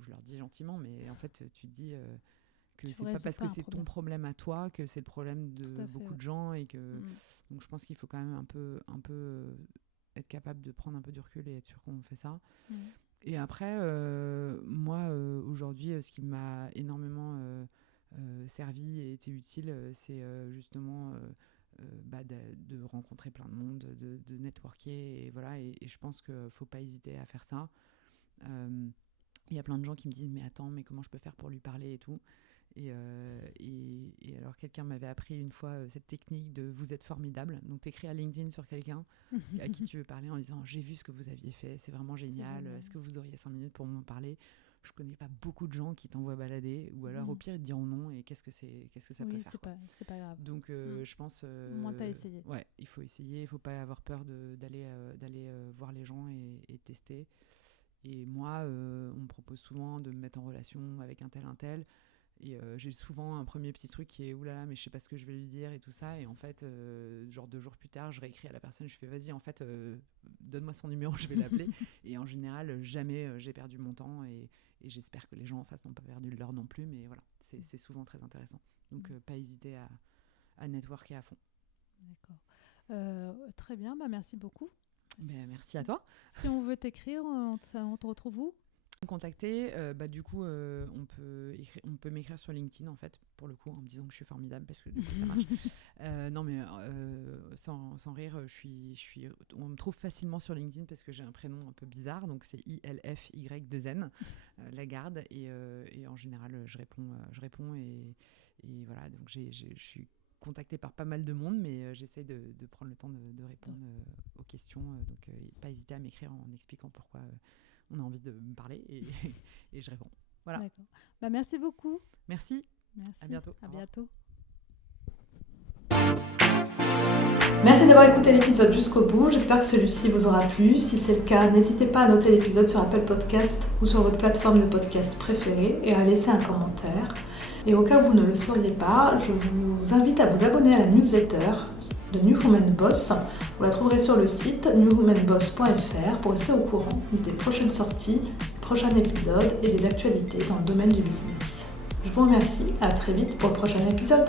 je leur dis gentiment, mais en fait, tu te dis que c'est pas parce que c'est ton problème à toi que c'est le problème de beaucoup de gens et que donc je pense qu'il faut quand même un peu être capable de prendre un peu du recul et être sûr qu'on fait ça. Et après moi aujourd'hui ce qui m'a énormément servi et été utile c'est justement de rencontrer plein de monde, de networker et voilà, et je pense qu'il faut pas hésiter à faire ça. Il y a plein de gens qui me disent mais attends, mais comment je peux faire pour lui parler et tout. Et alors quelqu'un m'avait appris une fois cette technique de vous êtes formidable, donc t'écris à LinkedIn sur quelqu'un à qui tu veux parler en disant j'ai vu ce que vous aviez fait, c'est vraiment génial, est-ce que vous auriez 5 minutes pour m'en parler. Je connais pas beaucoup de gens qui t'envoient balader, ou alors au pire ils te diront non, et qu'est-ce que ça peut faire, c'est pas grave. donc je pense moins t'as essayé. Ouais, il faut essayer, il faut pas avoir peur d'aller voir les gens et tester. Et moi on me propose souvent de me mettre en relation avec un tel. Et j'ai souvent un premier petit truc qui est oulala, mais je sais pas ce que je vais lui dire et tout ça. Et en fait, genre 2 jours plus tard, je réécris à la personne, je fais vas-y, en fait, donne-moi son numéro, je vais l'appeler. Et en général, jamais j'ai perdu mon temps et j'espère que les gens en face n'ont pas perdu le leur non plus. Mais voilà, c'est souvent très intéressant. Donc, pas hésiter à networker à fond. D'accord. Très bien, merci beaucoup. Merci à toi. Si on veut t'écrire, on te retrouve où ? Contacter, du coup on peut m'écrire sur LinkedIn en fait, pour le coup, en me disant que je suis formidable, parce que du coup ça marche. Non mais sans rire, on me trouve facilement sur LinkedIn parce que j'ai un prénom un peu bizarre, donc c'est ILFY2N, Lagarde, et en général je réponds et voilà, donc je suis contactée par pas mal de monde, mais j'essaie de prendre le temps de répondre aux questions, donc pas hésiter à m'écrire en expliquant pourquoi on a envie de me parler et je réponds. Voilà. D'accord. Merci beaucoup. Merci. À bientôt. À bientôt. Merci d'avoir écouté l'épisode jusqu'au bout. J'espère que celui-ci vous aura plu. Si c'est le cas, n'hésitez pas à noter l'épisode sur Apple Podcast ou sur votre plateforme de podcast préférée et à laisser un commentaire. Et au cas où vous ne le sauriez pas, je vous invite à vous abonner à la newsletter de New Woman Boss. Vous la trouverez sur le site newwomanboss.fr pour rester au courant des prochaines sorties, prochains épisodes et des actualités dans le domaine du business. Je vous remercie, à très vite pour le prochain épisode.